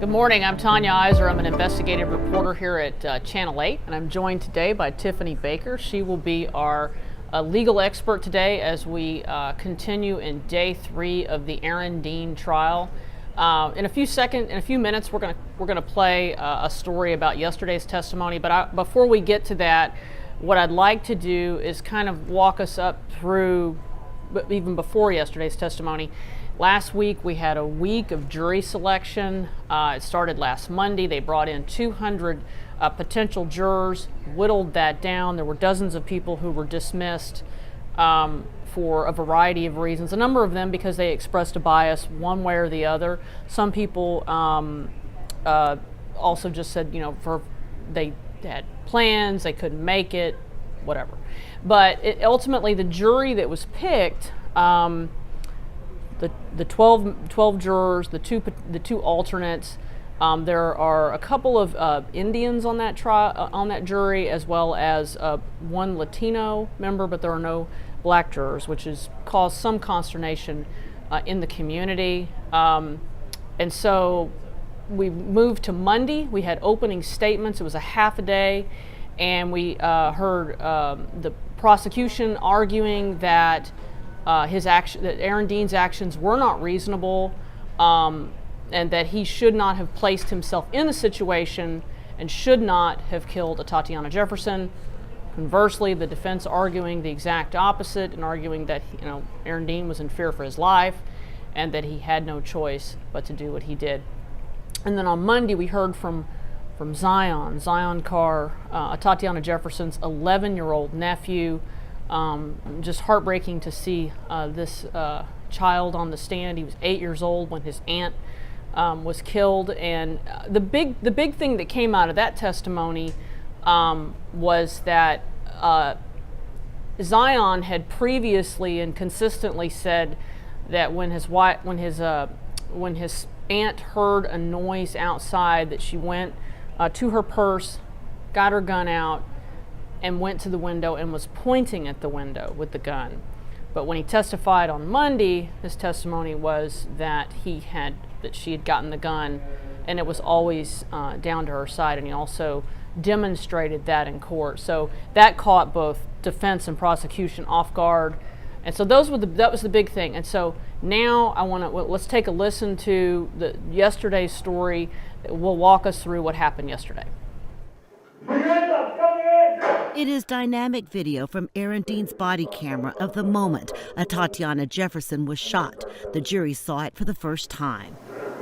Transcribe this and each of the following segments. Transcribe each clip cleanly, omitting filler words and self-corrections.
Good morning, I'm Tanya Iser. I'm an investigative reporter here at Channel 8, and I'm joined today by Tiffany Baker. She will be our legal expert today as we continue in day 3 of the Aaron Dean trial. In a few minutes, we're gonna play a story about yesterday's testimony. But before we get to that, what I'd like to do is kind of walk us up through, even before yesterday's testimony. Last week we had a week of jury selection. It started last Monday. They brought in 200 potential jurors, whittled that down. There were dozens of people who were dismissed for a variety of reasons. A number of them because they expressed a bias one way or the other. Some people also just said, they had plans, they couldn't make it, whatever. But ultimately the jury that was picked, the 12 jurors, the two alternates. There are a couple of Indians on that jury, as well as one Latino member, but there are no black jurors, which has caused some consternation in the community. And so we moved to Monday. We had opening statements. It was a half a day, and we heard the prosecution arguing that that Aaron Dean's actions were not reasonable, and that he should not have placed himself in the situation and should not have killed Atatiana Jefferson. Conversely, the defense arguing the exact opposite and arguing that Aaron Dean was in fear for his life and that he had no choice but to do what he did. And then on Monday, we heard from Zion Carr, Atatiana Jefferson's 11-year-old nephew. Just heartbreaking to see this child on the stand. He was 8 years old when his aunt was killed, and the big thing that came out of that testimony was that Zion had previously and consistently said that when his aunt heard a noise outside, that she went to her purse, got her gun out, and went to the window and was pointing at the window with the gun. But when he testified on Monday, his testimony was that she had gotten the gun and it was always down to her side, and he also demonstrated that in court. So that caught both defense and prosecution off guard. And so that was the big thing. And so now let's take a listen to yesterday's story. It will walk us through what happened yesterday. It is dynamic video from Aaron Dean's body camera of the moment Atatiana Jefferson was shot. The jury saw it for the first time.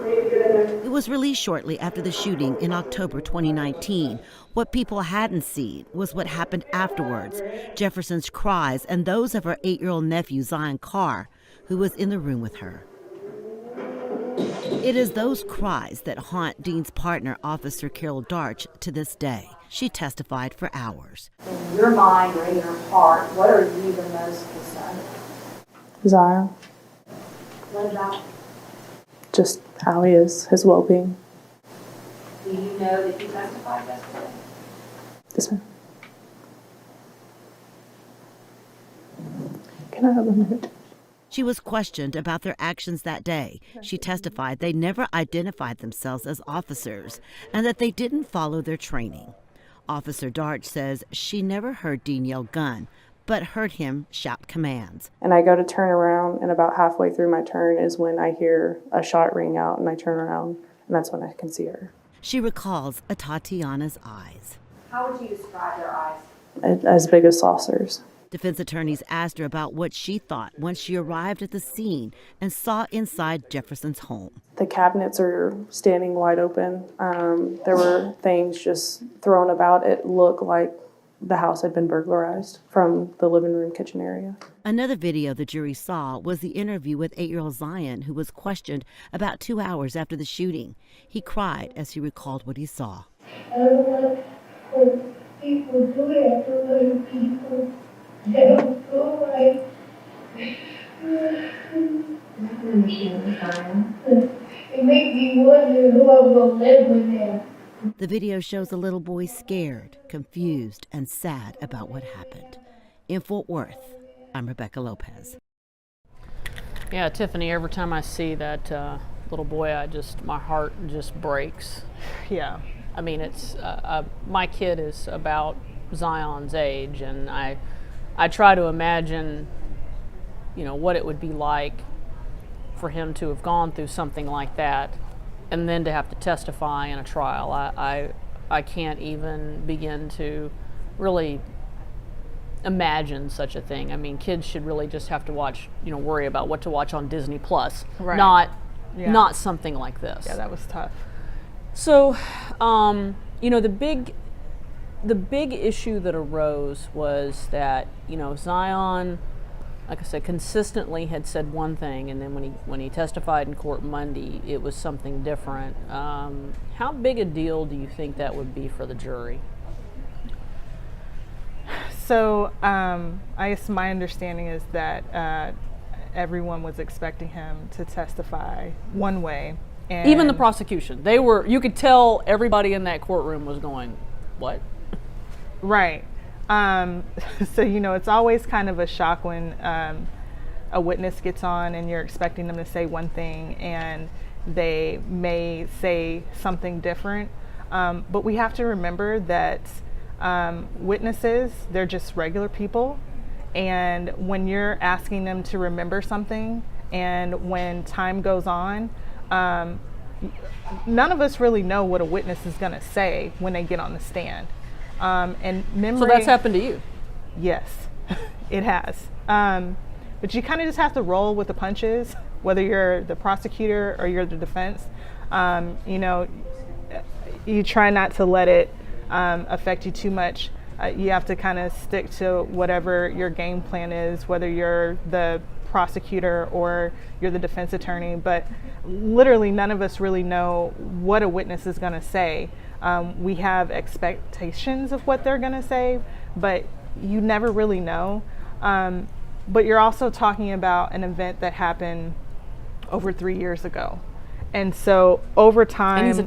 It was released shortly after the shooting in October 2019. What people hadn't seen was what happened afterwards. Jefferson's cries and those of her 8-year-old nephew, Zion Carr, who was in the room with her. It is those cries that haunt Dean's partner, Officer Carol Darch, to this day. She testified for hours. In your mind or in your heart, what are you the most concerned about? Zion. What about? Just how he is, his well-being. Do you know that he testified yesterday? Yes, ma'am. Can I have a minute? She was questioned about their actions that day. She testified they never identified themselves as officers and that they didn't follow their training. Officer Darch says she never heard Dean yell gun, but heard him shout commands. And I go to turn around, and about halfway through my turn is when I hear a shot ring out, and I turn around, and that's when I can see her. She recalls Atatiana's eyes. How would you describe their eyes? As big as saucers. Defense attorneys asked her about what she thought once she arrived at the scene and saw inside Jefferson's home. The cabinets are standing wide open. There were things just thrown about. It looked like the house had been burglarized from the living room kitchen area. Another video the jury saw was the interview with 8-year-old Zion, who was questioned about 2 hours after the shooting. He cried as he recalled what he saw. I don't like when people do that to little people. They don't feel right. I understand the time. It makes me wonder who I'm going to live with now. The video shows a little boy scared, confused, and sad about what happened. In Fort Worth, I'm Rebecca Lopez. Yeah, Tiffany, every time I see that little boy, my heart just breaks. Yeah. I mean, it's my kid is about Zion's age, and I try to imagine, what it would be like for him to have gone through something like that, and then to have to testify in a trial. I can't even begin to really imagine such a thing. I mean, kids should really just have to watch, worry about what to watch on Disney Plus, Right. not something like this. Yeah, that was tough. So, the big issue that arose was that, Zion, like I said, consistently had said one thing, and then when he testified in court Monday, it was something different. How big a deal do you think that would be for the jury? So I guess my understanding is that everyone was expecting him to testify one way. And Even the prosecution. You could tell everybody in that courtroom was going, what? Right. So, it's always kind of a shock when a witness gets on and you're expecting them to say one thing and they may say something different. But we have to remember that witnesses, they're just regular people. And when you're asking them to remember something, and when time goes on, none of us really know what a witness is going to say when they get on the stand. And memory. So that's happened to you? Yes, it has. But you kind of just have to roll with the punches, whether you're the prosecutor or you're the defense. You try not to let it affect you too much. You have to kind of stick to whatever your game plan is, whether you're the prosecutor or you're the defense attorney. But literally none of us really know what a witness is going to say. We have expectations of what they're going to say, but you never really know. But you're also talking about an event that happened over 3 years ago. And so over time... And he's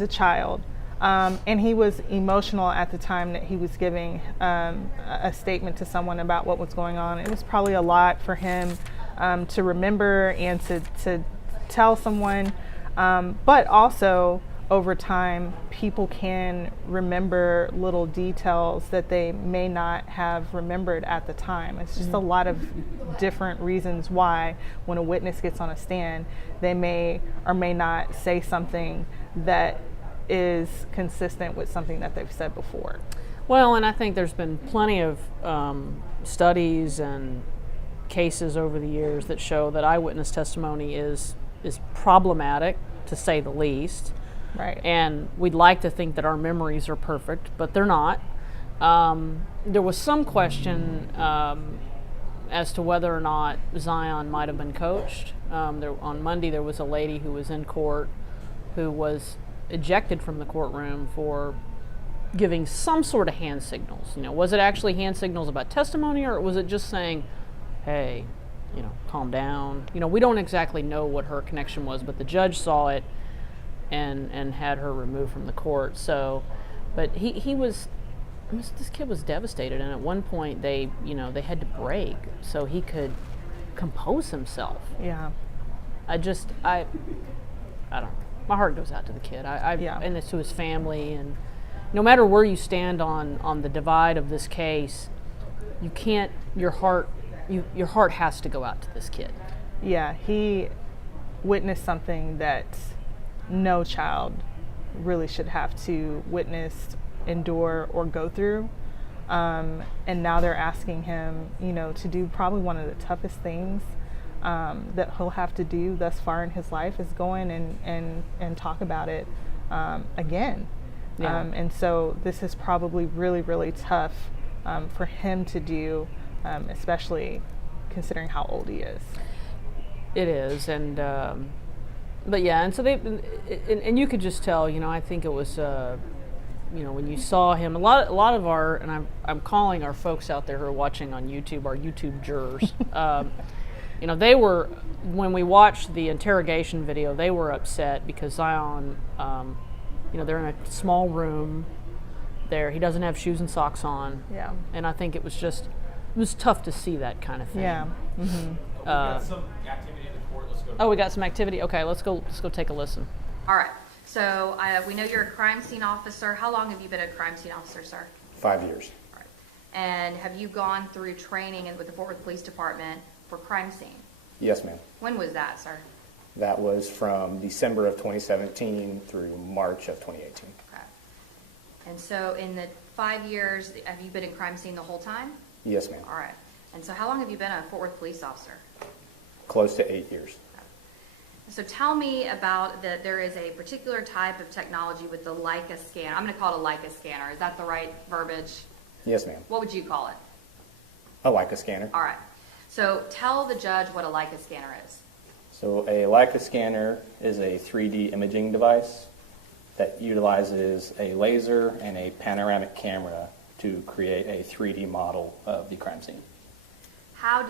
a child. And he was emotional at the time that he was giving a statement to someone about what was going on. It was probably a lot for him to remember and to tell someone. But also, over time, people can remember little details that they may not have remembered at the time. It's just a lot of different reasons why when a witness gets on a stand, they may or may not say something that is consistent with something that they've said before. Well, and I think there's been plenty of studies and cases over the years that show that eyewitness testimony is problematic, to say the least. Right. And we'd like to think that our memories are perfect, but they're not. There was some question as to whether or not Zion might have been coached. On Monday, there was a lady who was in court who was ejected from the courtroom for giving some sort of hand signals. Was it actually hand signals about testimony, or was it just saying, hey, calm down? We don't exactly know what her connection was, but the judge saw it and had her removed from the court. So, but this kid was devastated, and at one point they had to break so he could compose himself. Yeah. I don't know. My heart goes out to the kid. And it's to his family, and no matter where you stand on the divide of this case, you can't. Your heart has to go out to this kid. Yeah, he witnessed something that no child really should have to witness, endure, or go through. And now they're asking him, to do probably one of the toughest things that he'll have to do thus far in his life, is go in and talk about it again. Yeah. And so this is probably really, really tough for him to do, especially considering how old he is. It is, and but yeah, and so and you could just tell. I think it was when you saw him. A lot of our, and I'm calling our folks out there who are watching on YouTube, our YouTube jurors. They were, when we watched the interrogation video, they were upset because Zion, they're in a small room there. He doesn't have shoes and socks on. Yeah. And I think it was tough to see that kind of thing. Yeah. Mm-hmm. We've got some activity in the court. Let's go Oh, we got some activity. Okay, let's go take a listen. All right. So we know you're a crime scene officer. How long have you been a crime scene officer, sir? 5 years. All right. And have you gone through training with the Fort Worth Police Department for crime scene? Yes, ma'am. When was that, sir? That was from December of 2017 through March of 2018. Okay. And so in the 5 years, have you been in crime scene the whole time? Yes, ma'am. All right. And so how long have you been a Fort Worth police officer? Close to 8 years. So tell me about that. There is a particular type of technology with the Leica scanner. I'm going to call it a Leica scanner. Is that the right verbiage? Yes, ma'am. What would you call it? A Leica scanner. All right. So tell the judge what a Leica scanner is. So a Leica scanner is a 3D imaging device that utilizes a laser and a panoramic camera to create a 3D model of the crime scene. How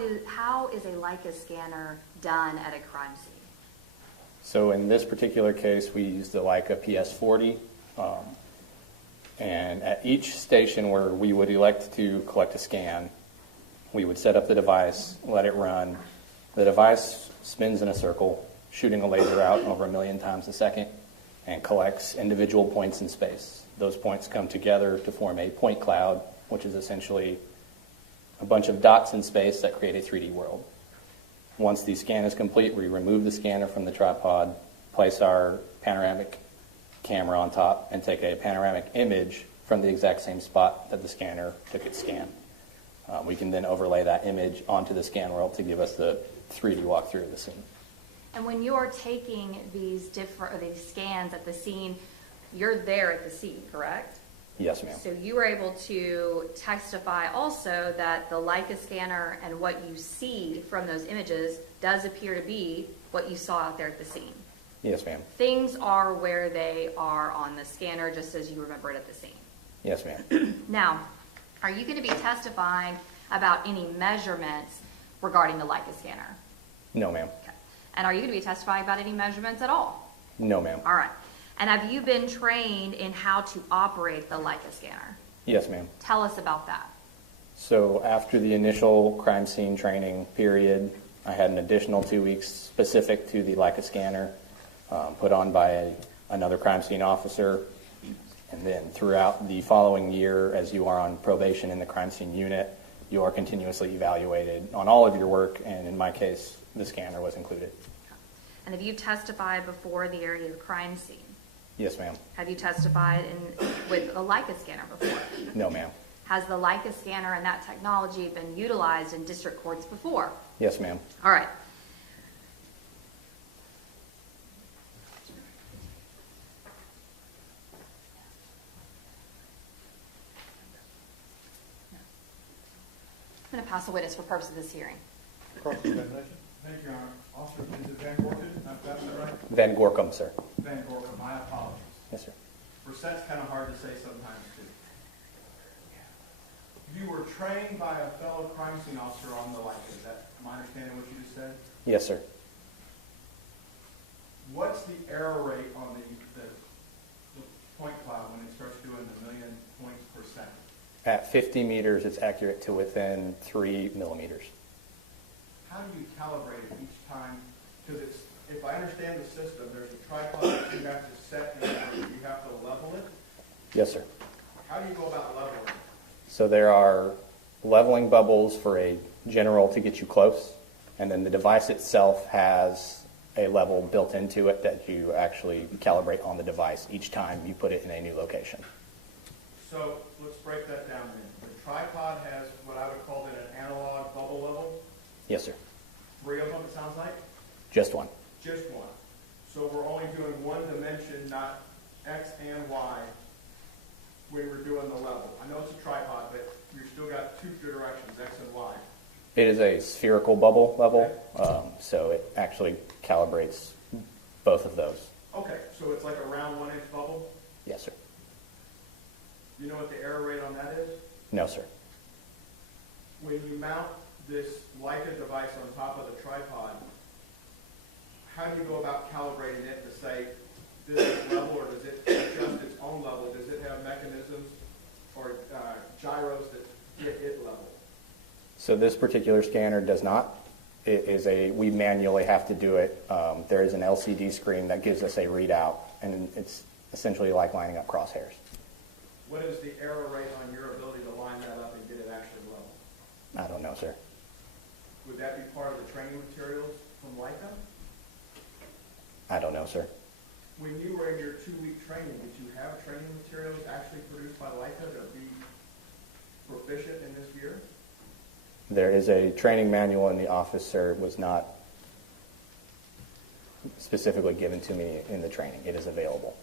is a Leica scanner done at a crime scene? So in this particular case, we used the Leica PS40, and at each station where we would elect to collect a scan, we would set up the device, let it run. The device spins in a circle, shooting a laser out over 1 million times a second, and collects individual points in space. Those points come together to form a point cloud, which is essentially a bunch of dots in space that create a 3D world. Once the scan is complete, we remove the scanner from the tripod, place our panoramic camera on top, and take a panoramic image from the exact same spot that the scanner took its scan. We can then overlay that image onto the scan world to give us the 3D walkthrough of the scene. And when you're taking these scans at the scene, you're there at the scene, correct? Yes, ma'am. So you were able to testify also that the Leica scanner and what you see from those images does appear to be what you saw out there at the scene. Yes, ma'am. Things are where they are on the scanner, just as you remember it at the scene. Yes, ma'am. Now, are you going to be testifying about any measurements regarding the Leica scanner? No, ma'am. Okay. And are you going to be testifying about any measurements at all? No, ma'am. All right. And have you been trained in how to operate the Leica scanner? Yes, ma'am. Tell us about that. So after the initial crime scene training period, I had an additional 2 weeks specific to the Leica scanner put on by another crime scene officer. And then throughout the following year, as you are on probation in the crime scene unit, you are continuously evaluated on all of your work, and in my case, the scanner was included. And have you testified before the area of crime scene? Yes, ma'am. Have you testified with a Leica scanner before? No, ma'am. Has the Leica scanner and that technology been utilized in district courts before? Yes, ma'am. All right. I'm going to pass a witness for purpose of this hearing. Cross-examination. Thank you, Your Honor. Officer, is it Van Gorkum? I've got that right? Van Gorkum, sir. Van Gorkum, my apologies. Yes, sir. Brissette's kind of hard to say sometimes, too. You were trained by a fellow crime scene officer on the Leica. Is that my understanding what you just said? Yes, sir. What's the error rate on the point cloud when it starts doing the 1 million points per second? At 50 meters, it's accurate to within 3 millimeters. How do you calibrate it each time? Because it's, if I understand the system, there's a tripod that you have to set in order. You have to level it. Yes, sir. How do you go about leveling it? So there are leveling bubbles for a general to get you close, and then the device itself has a level built into it that you actually calibrate on the device each time you put it in a new location. So let's break that down then. The tripod has what I would call an analog bubble level. Yes, sir. 3 of them, it sounds like? Just one. Just one. So we're only doing one dimension, not X and Y, when we're doing the level. I know it's a tripod, but you've still got 2 directions, X and Y. It is a spherical bubble level, so it actually calibrates both of those. Okay, so it's like a round 1-inch bubble? Yes, sir. You know what the error rate on that is? No, sir. When you mount this Leica device on top of the tripod, how do you go about calibrating it to say this is level, or does it adjust its own level? Does it have mechanisms or gyros that get it level? So this particular scanner does not. we manually have to do it. There is an LCD screen that gives us a readout, and it's essentially like lining up crosshairs. What is the error rate on your ability to line that up and get it actually level? I don't know, sir. Would that be part of the training materials from Leica? I don't know, sir. When you were in your 2-week training, did you have training materials actually produced by Leica to be proficient in this gear? There is a training manual in the office, sir. It was not specifically given to me in the training. It is available.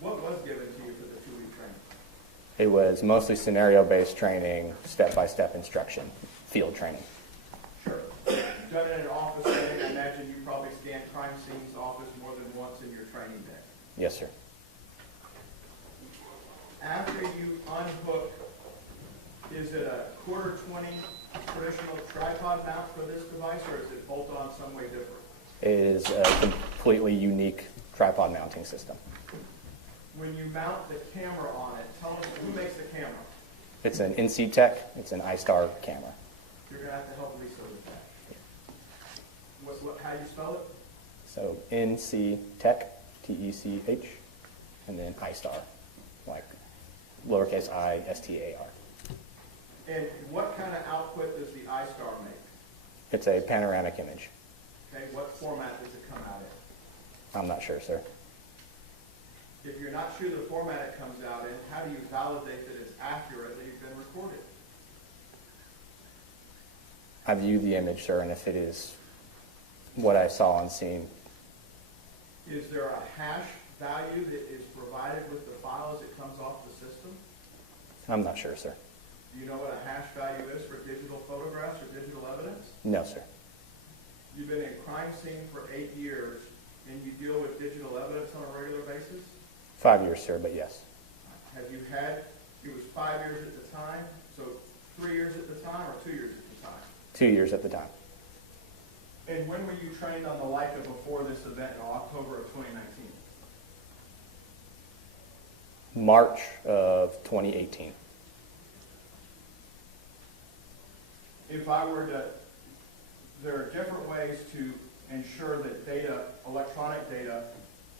What was given to you for the 2-week training? It was mostly scenario-based training, step-by-step instruction, field training. Sure. Done in an office setting, I imagine you probably scanned crime scenes office more than once in your training day. Yes, sir. After you unhook, is it a 1/4-20 traditional tripod mount for this device, or is it bolt on some way different? It is a completely unique tripod mounting system. When you mount the camera on it, tell us who makes the camera. It's an NC Tech. It's an iStar camera. You're going to have to help Lisa with that. How do you spell it? So NC Tech, T-E-C-H, and then iStar, like lowercase I, S-T-A-R. And what kind of output does the iStar make? It's a panoramic image. Okay, what format does it come out in? I'm not sure, sir. If you're not sure the format it comes out in, how do you validate that it's accurately been recorded? I view the image, sir, and if it is what I saw on scene. Is there a hash value that is provided with the file as it comes off the system? I'm not sure, sir. Do you know what a hash value is for digital photographs or digital evidence? No, sir. You've been in crime scene for 8 years, and you deal with digital evidence on a regular basis? 5 years, sir, but yes. Have you had, it was 5 years at the time, so 3 years at the time, or 2 years at the time? 2 years at the time. And when were you trained on the Leica before this event in October of 2019? March of 2018. If I were to, there are different ways to ensure that data, electronic data,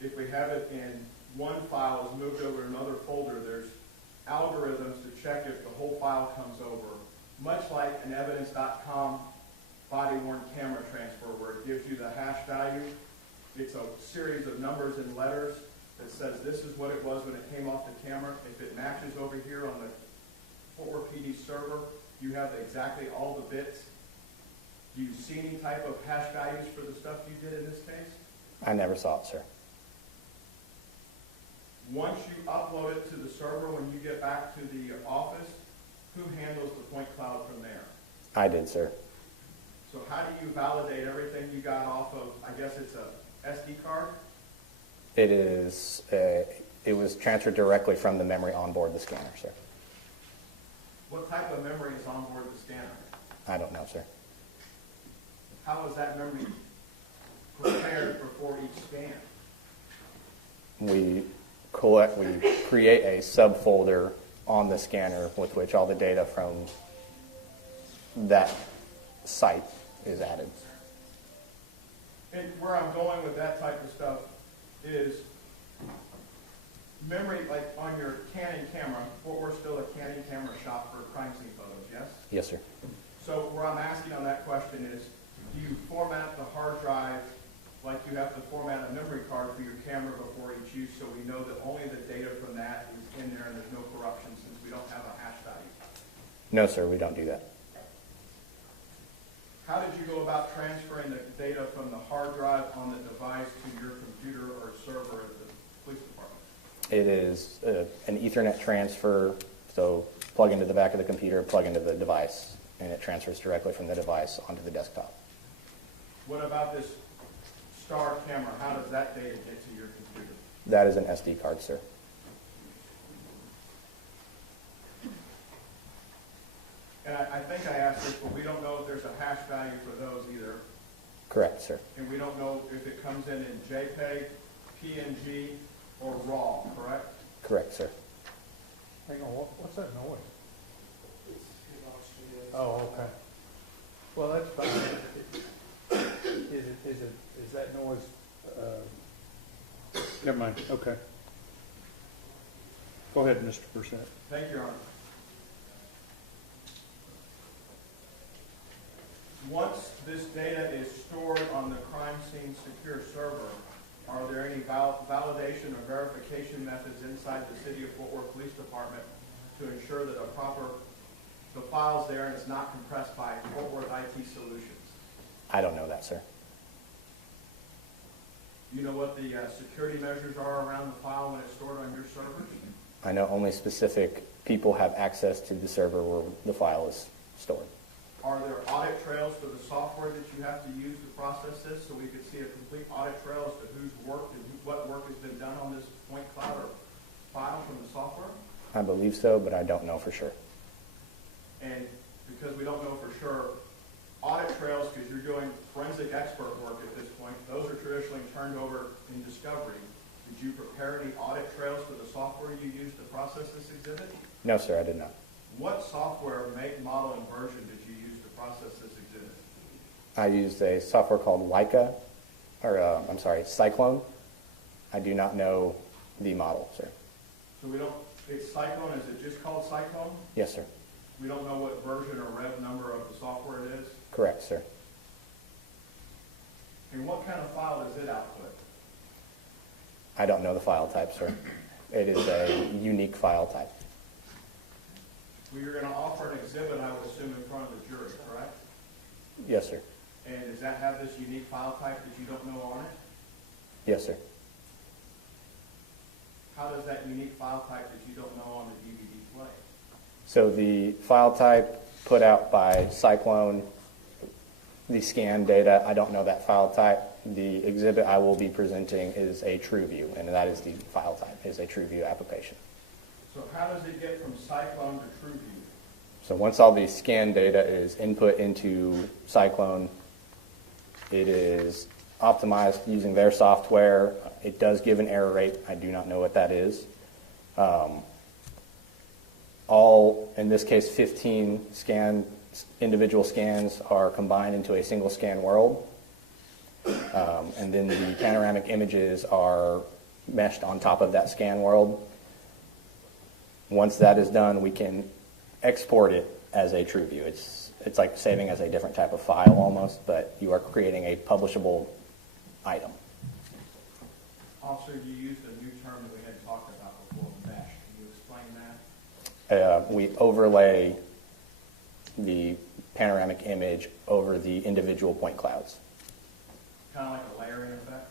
if we have it in one file is moved over to another folder, there's algorithms to check if the whole file comes over, much like an evidence.com body-worn camera transfer where it gives you the hash value. It's a series of numbers and letters that says this is what it was when it came off the camera. If it matches over here on the Fort Worth PD server, you have exactly all the bits. Do you see any type of hash values for the stuff you did in this case? I never saw it, sir. Once you upload it to the server, when you get back to the office, who handles the point cloud from there? I did, sir. So how do you validate everything you got off of, I guess it's a SD card? It is. It was transferred directly from the memory on board the scanner, sir. What type of memory is on board the scanner? I don't know, sir. How is that memory prepared before each scan? We create a subfolder on the scanner with which all the data from that site is added. And where I'm going with that type of stuff is memory, like on your Canon camera, we're still a Canon camera shop for crime scene photos, yes? Yes, sir. So where I'm asking on that question is, do you format the hard drive like you have to format a memory card for your camera before each use so we know that only the data from that is in there and there's no corruption since we don't have a hash value? No, sir, we don't do that. How did you go about transferring the data from the hard drive on the device to your computer or server at the police department? It is an Ethernet transfer, so plug into the back of the computer, plug into the device, and it transfers directly from the device onto the desktop. What about this Star camera? How does that data get to your computer? That is an SD card, sir. And I think I asked this, but we don't know if there's a hash value for those either. Correct, sir. And we don't know if it comes in JPEG, PNG, or RAW, correct? Correct, sir. Hang on, what's that noise? Oh, okay. Well, that's fine. Is that noise, never mind, okay. Go ahead, Mr. Persett. Thank you, Your Honor. Once this data is stored on the crime scene secure server, are there any validation or verification methods inside the City of Fort Worth Police Department to ensure that the files there and it's not compressed by Fort Worth IT Solutions? I don't know that, sir. Do you know what the security measures are around the file when it's stored on your servers? I know only specific people have access to the server where the file is stored. Are there audit trails for the software that you have to use to process this so we could see a complete audit trail as to who's worked and what work has been done on this point cloud or file from the software? I believe so, but I don't know for sure. And because we don't know for sure, audit trails, because you're doing forensic expert work at this point, those are traditionally turned over in discovery. Did you prepare any audit trails for the software you used to process this exhibit? No, sir, I did not. What software, make, model, and version did you use to process this exhibit? I used a software called Leica, or I'm sorry, Cyclone. I do not know the model, sir. So we don't, it's Cyclone, is it just called Cyclone? Yes, sir. We don't know what version or rev number of the software it is? Correct, sir. And what kind of file does it output? I don't know the file type, sir. It is a unique file type. Well, you're going to offer an exhibit, I would assume, in front of the jury, correct? Yes, sir. And does that have this unique file type that you don't know on it? Yes, sir. How does that unique file type that you don't know on the DVD play? So the file type put out by Cyclone, the scan data, I don't know that file type. The exhibit I will be presenting is a TrueView, and that is the file type, is a TrueView application. So how does it get from Cyclone to TrueView? So once all the scan data is input into Cyclone, it is optimized using their software. It does give an error rate. I do not know what that is. All, in this case, 15 individual scans are combined into a single scan world. And then the panoramic images are meshed on top of that scan world. Once that is done, we can export it as a TrueView. It's like saving as a different type of file almost, but you are creating a publishable item. Officer, you used a new term that we hadn't talked about before, mesh. Can you explain that? We overlay the panoramic image over the individual point clouds. Kind of like a layering effect?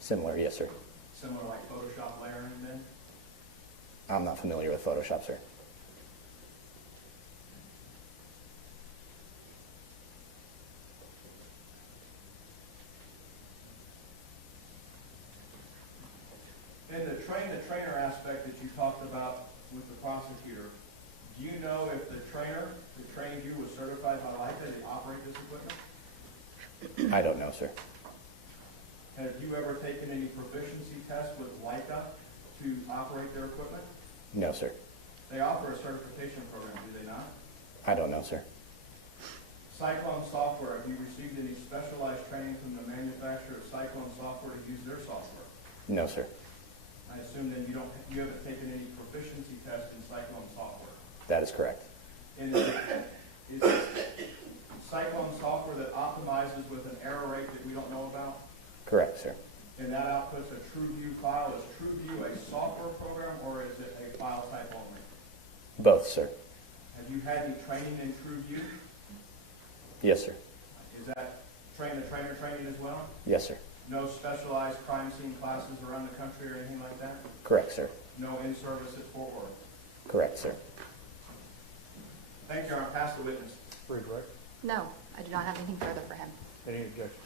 Similar, yes, sir. Similar like Photoshop layering then? I'm not familiar with Photoshop, sir. In the trainer aspect that you talked about with the prosecutor, do you know if the trainer that trained you was certified by Leica to operate this equipment? I don't know, sir. Have you ever taken any proficiency tests with Leica to operate their equipment? No, sir. They offer a certification program, do they not? I don't know, sir. Cyclone software, have you received any specialized training from the manufacturer of Cyclone software to use their software? No, sir. I assume then you haven't taken any proficiency tests in Cyclone software. That is correct. And is it Cyclone software that optimizes with an error rate that we don't know about? Correct, sir. And that outputs a TrueView file. Is TrueView a software program or is it a file type only? Both, sir. Have you had any training in TrueView? Yes, sir. Is that trainer training as well? Yes, sir. No specialized crime scene classes around the country or anything like that? Correct, sir. No in-service at Fort Worth? Correct, sir. Thank you, Your Honor. Pass the witness. Free direct. No, I do not have anything further for him. Any objection?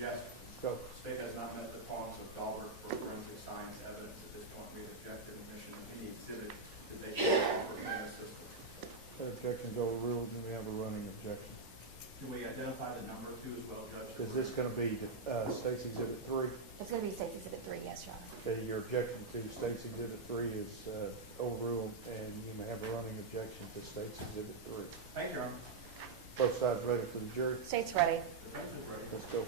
Yes. Go. The state has not met the prongs of Talbert for forensic science evidence at this point. We have rejected admission of any exhibit that they can offer human assistance. That objection's overruled, and we have a running objection. Can we identify the number too as well, Judge? Is this going to be State's Exhibit 3? It's going to be State's Exhibit 3, yes, Your Honor. Okay, your objection to State's Exhibit 3 is overruled, and you may have a running objection to State's Exhibit 3. Thank you, Your Honor. Both sides ready for the jury? State's ready. Let's go.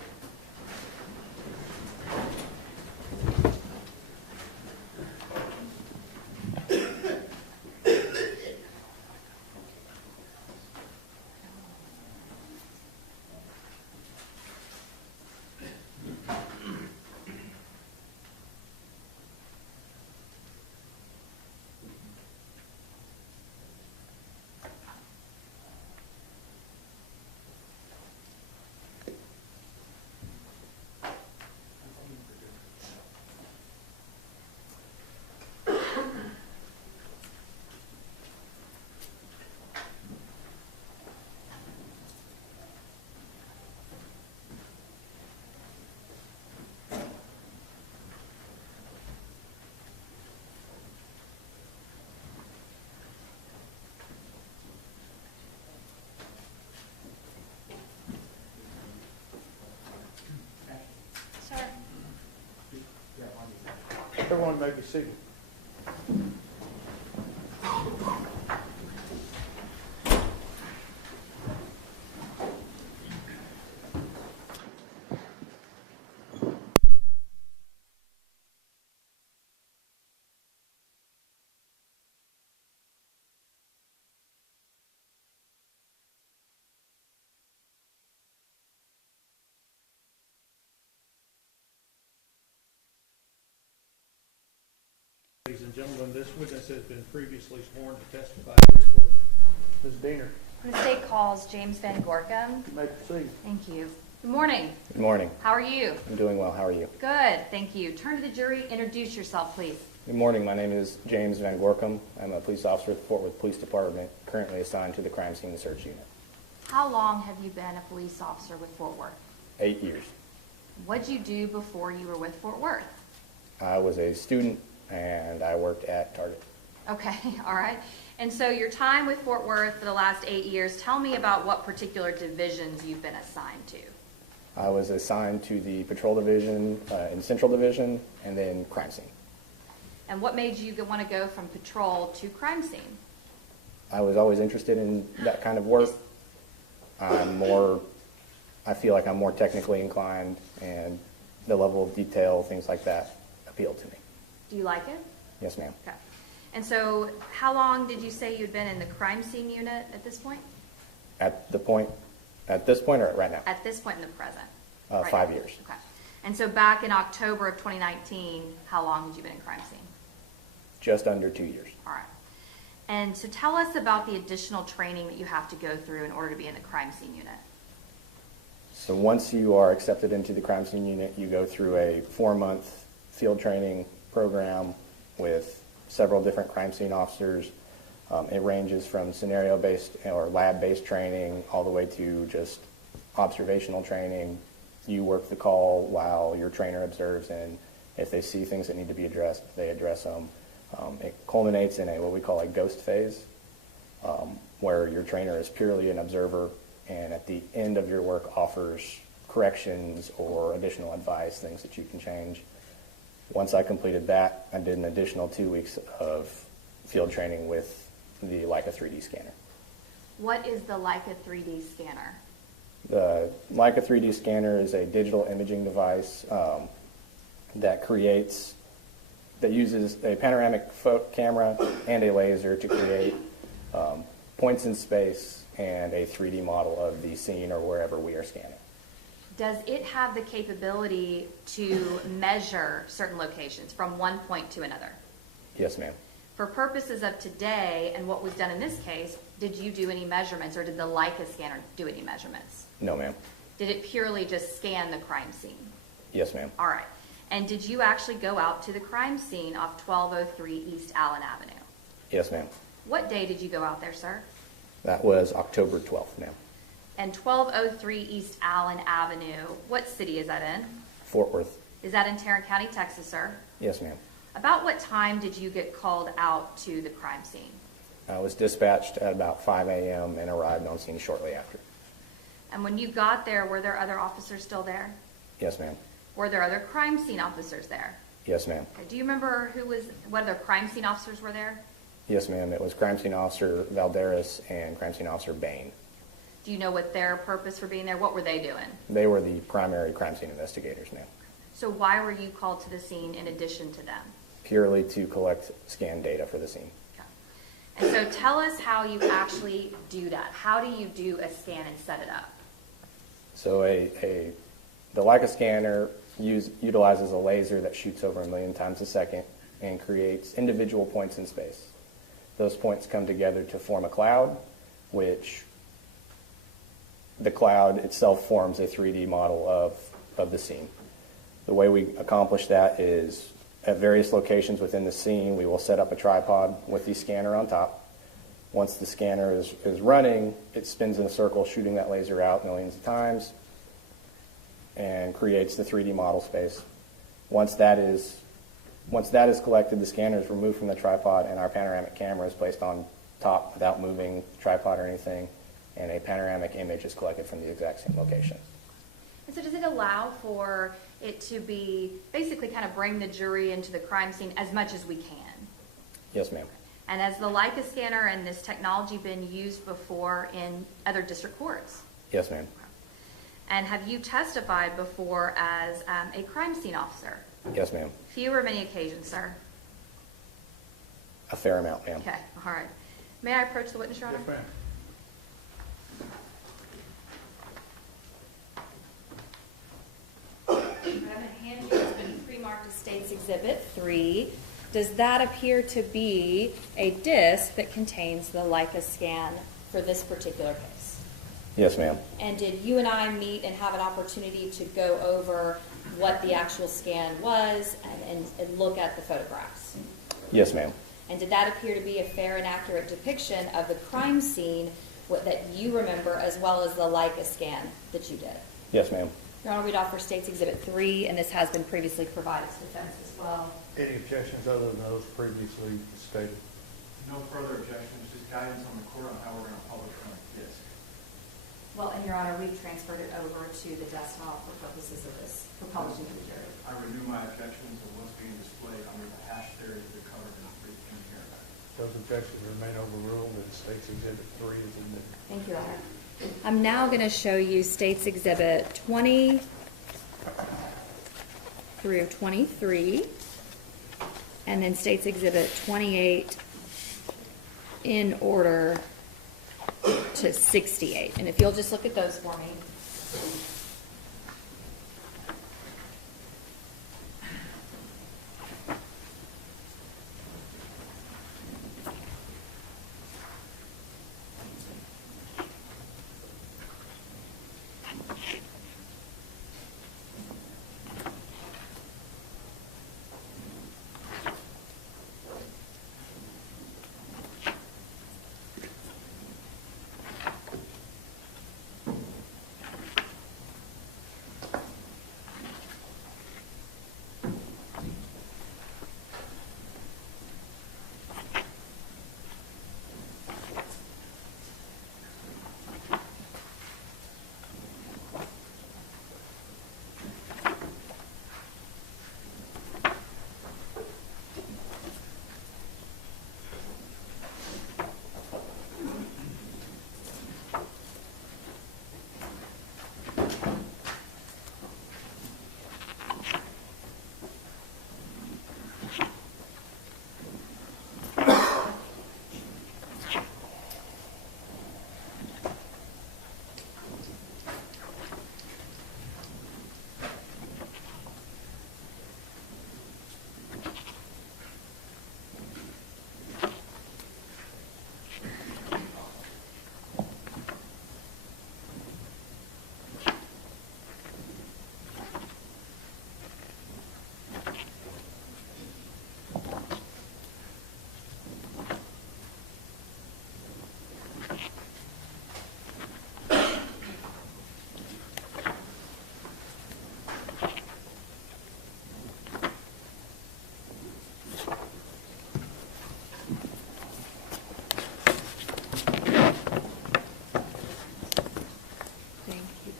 Sir. Everyone may be seated. Ladies and gentlemen, this witness has been previously sworn to testify truthfully. Ms. Diener, The state calls James Van Gorkum. you may proceed. Thank you. Good morning. Good morning. How are you? I'm doing well. How are you? Good, thank you. Turn to the jury. Introduce yourself, please. Good morning. My name is James Van Gorkum. I'm a police officer at the Fort Worth Police Department, currently assigned to the Crime Scene Search Unit. How long have you been a police officer with Fort Worth? 8 years. What'd you do before you were with Fort Worth? I was a student and I worked at Target. Okay, all right. And so your time with Fort Worth for the last 8 years, tell me about what particular divisions you've been assigned to. I was assigned to the Patrol Division in Central Division and then Crime Scene. And what made you want to go from patrol to crime scene? I was always interested in that kind of work. I feel like I'm more technically inclined, and the level of detail, things like that, appealed to me. Do you like it? Yes, ma'am. Okay. And so how long did you say you'd been in the crime scene unit at this point? At this point or right now? At this point in the present? 5 years. Okay. And so back in October of 2019, how long had you been in crime scene? Just under 2 years. All right. And so tell us about the additional training that you have to go through in order to be in the crime scene unit. So once you are accepted into the Crime Scene Unit, you go through a 4-month field training program with several different crime scene officers. It ranges from scenario-based or lab-based training all the way to just observational training. You work the call while your trainer observes, and if they see things that need to be addressed, they address them. It culminates in what we call a ghost phase, where your trainer is purely an observer, and at the end of your work offers corrections or additional advice, things that you can change. Once I completed that, I did an additional 2 weeks of field training with the Leica 3D scanner. What is the Leica 3D scanner? The Leica 3D scanner is a digital imaging device that uses a panoramic camera and a laser to create points in space and a 3D model of the scene or wherever we are scanning. Does it have the capability to measure certain locations from one point to another? Yes, ma'am. For purposes of today and what was done in this case, did you do any measurements, or did the Leica scanner do any measurements? No, ma'am. Did it purely just scan the crime scene? Yes, ma'am. All right. And did you actually go out to the crime scene off 1203 East Allen Avenue? Yes, ma'am. What day did you go out there, sir? That was October 12th, ma'am. And 1203 East Allen Avenue, what city is that in? Fort Worth. Is that in Tarrant County, Texas, sir? Yes, ma'am. About what time did you get called out to the crime scene? I was dispatched at about 5 a.m. and arrived on scene shortly after. And when you got there, were there other officers still there? Yes, ma'am. Were there other crime scene officers there? Yes, ma'am. Okay. Do you remember what other crime scene officers were there? Yes, ma'am. It was Crime Scene Officer Valderas and Crime Scene Officer Bain. Do you know what their purpose for being there? What were they doing? They were the primary crime scene investigators, ma'am. So why were you called to the scene in addition to them? Purely to collect scan data for the scene. And so tell us how you actually do that. How do you do a scan and set it up? So the Leica scanner utilizes a laser that shoots over 1 million times a second and creates individual points in space. Those points come together to form a cloud, which the cloud itself forms a 3D model of the scene. The way we accomplish that is at various locations within the scene, we will set up a tripod with the scanner on top. Once the scanner is running, it spins in a circle, shooting that laser out millions of times and creates the 3D model space. Once that is collected, the scanner is removed from the tripod and our panoramic camera is placed on top without moving the tripod or anything, and a panoramic image is collected from the exact same location. And so does it allow for it to be basically kind of bring the jury into the crime scene as much as we can? Yes, ma'am. And has the Leica scanner and this technology been used before in other district courts? Yes, ma'am. And have you testified before as a crime scene officer? Yes, ma'am. Few or many occasions, sir? A fair amount, ma'am. Okay, all right. May I approach the witness, Your Honor? Yes, ma'am. I have a hand here that's been pre-marked as State's Exhibit 3. Does that appear to be a disc that contains the Leica scan for this particular case? Yes, ma'am. And did you and I meet and have an opportunity to go over what the actual scan was and look at the photographs? Yes, ma'am. And did that appear to be a fair and accurate depiction of the crime scene that you remember, as well as the Leica scan that you did? Yes, ma'am. Your Honor, we'd offer State's Exhibit 3, and this has been previously provided to defense as well. Any objections other than those previously stated? No further objections, just guidance on the court on how we're going to publish on this. Well, and Your Honor, we've transferred it over to the desktop for purposes of this, for publishing to the jury. I renew my objections of what's being displayed under the hash theory that are covered in the brief in here. Those objections remain overruled and State's Exhibit 3 is admitted. Thank you, Your Honor. I'm now going to show you State's Exhibit 20 through 23, and then State's Exhibit 28 in order to 68. And if you'll just look at those for me.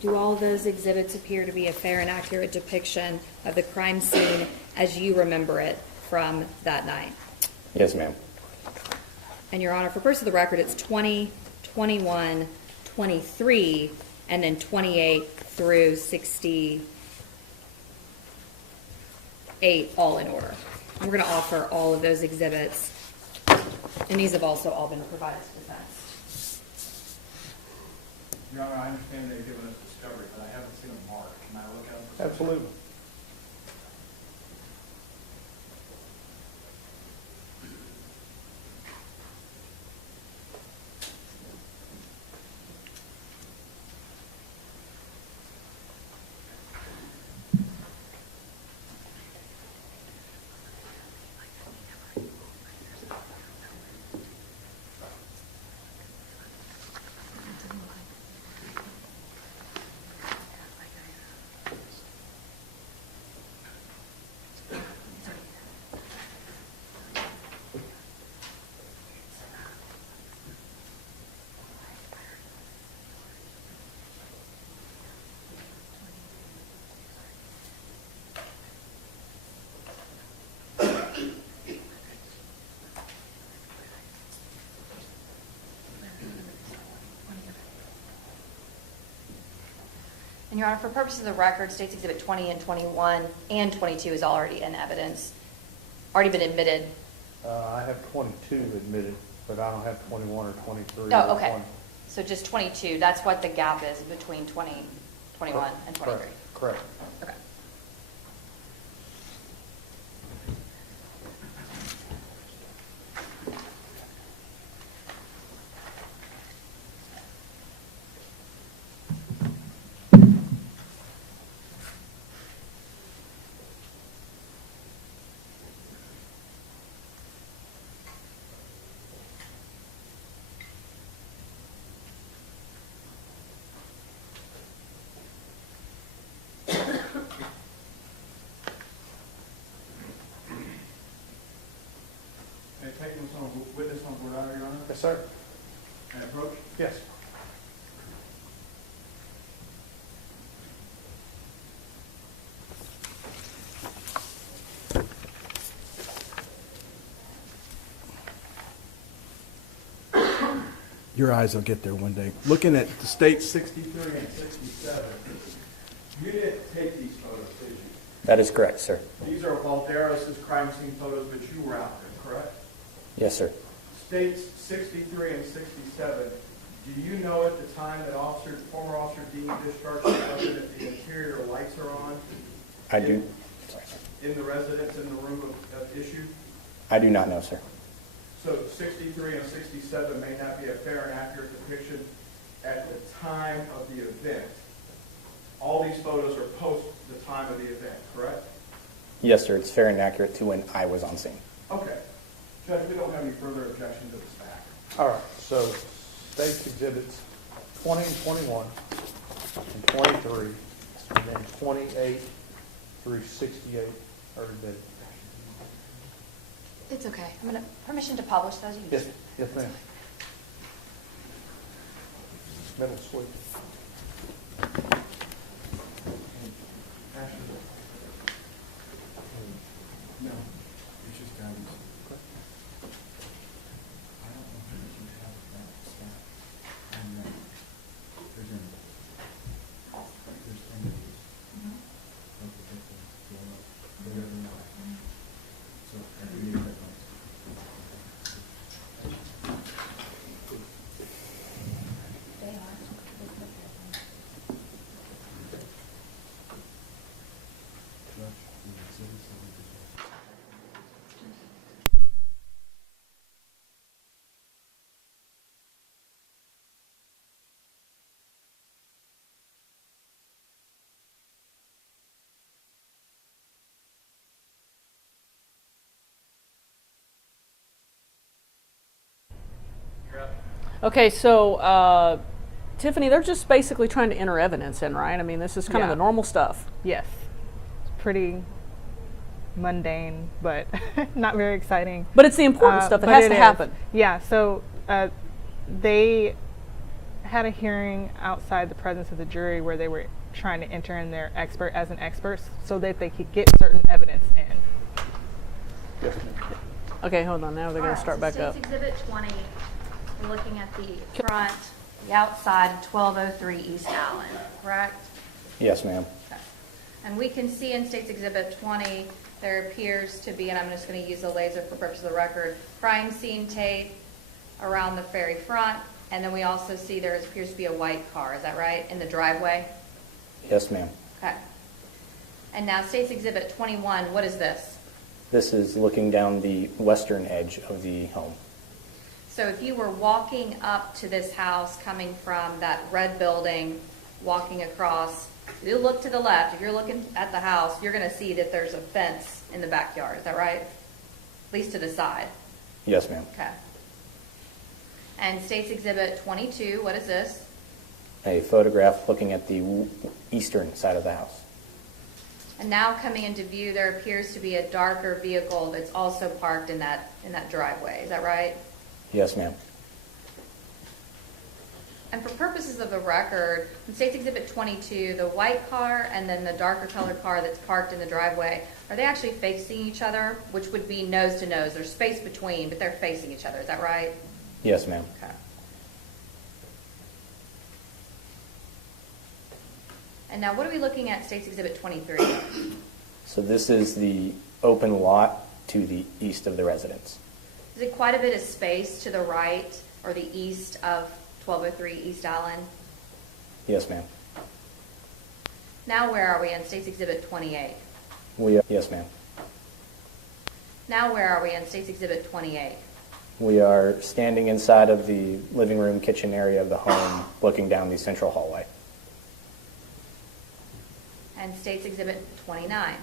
Do all of those exhibits appear to be a fair and accurate depiction of the crime scene as you remember it from that night? Yes, ma'am. And Your Honor, for purpose of the record, it's 20, 21, 23, and then 28 through 68 all in order. And we're going to offer all of those exhibits, and these have also all been provided to defense. Your Honor, I understand they've given us discovery, but I haven't seen them marked. Can I look at them? Absolutely. And Your Honor, for purposes of the record, States Exhibit 20 and 21 and 22 is already in evidence, already been admitted. I have 22 admitted, but I don't have 21 or 23. Oh, okay. 20. So just 22, that's what the gap is between 20, 21, and 23. Correct. Okay. Taking this on witness on board, Your Honor. Yes, sir. And approach. Yes. Your eyes will get there one day. Looking at the state's 63 and 67, you didn't take these photos, did you? That is correct, sir. These are Valderas' crime scene photos, but you were out there, correct? Yes, sir. States 63 and 67, do you know at the time that former Officer Dean discharged the weapon that the interior lights are on? I do. In the residence in the room of issue? I do not know, sir. So 63 and 67 may not be a fair and accurate depiction at the time of the event. All these photos are post the time of the event, correct? Yes, sir. It's fair and accurate to when I was on scene. Okay. Judge, we don't have any further objection to this fact. All right. So state's exhibits 20 and 21 and 23 and then 28 through 68 are admitted. It's okay. I'm going to, permission to publish those? You can Yes, just- yes, ma'am. Middle sweep. No, it's just guidance. I don't know how you have that stuff. And there's images. There's images of the victim going up. They never know. So we need that noise. Okay, so Tiffany, they're just basically trying to enter evidence in, right? I mean, this is kind of the normal stuff. Yes. It's pretty mundane, but not very exciting. But it's the important stuff that has to happen. Yeah, so they had a hearing outside the presence of the jury where they were trying to enter in their expert as an expert so that they could get certain evidence in. Yes, ma'am. Okay, hold on. Now they're going to start back up. States Exhibit 20, we're looking at the front the outside of 1203 East Allen, correct? Yes, ma'am. Okay. And we can see in State's Exhibit 20, there appears to be, and I'm just going to use the laser for purpose of the record, crime scene tape around the ferry front, and then we also see there appears to be a white car, is that right, in the driveway? Yes, ma'am. Okay. And now State's Exhibit 21, what is this? This is looking down the western edge of the home. So if you were walking up to this house, coming from that red building, walking across, you look to the left, if you're looking at the house, you're going to see that there's a fence in the backyard, is that right? At least to the side. Yes, ma'am. Okay. And State's Exhibit 22, what is this? A photograph looking at the eastern side of the house. And now coming into view, there appears to be a darker vehicle that's also parked in that driveway, is that right? Yes, ma'am. And for purposes of the record, in State's Exhibit 22, the white car and then the darker colored car that's parked in the driveway, are they actually facing each other, which would be nose to nose? There's space between, but they're facing each other. Is that right? Yes, ma'am. Okay. And now what are we looking at State's Exhibit 23? So this is the open lot to the east of the residence. Is it quite a bit of space to the right or the east of 1203 East Allen? Yes, ma'am. Now where are we on State's Exhibit 28? Yes, ma'am. Now where are we on State's Exhibit 28? We are standing inside of the living room kitchen area of the home, looking down the central hallway. And State's Exhibit 29?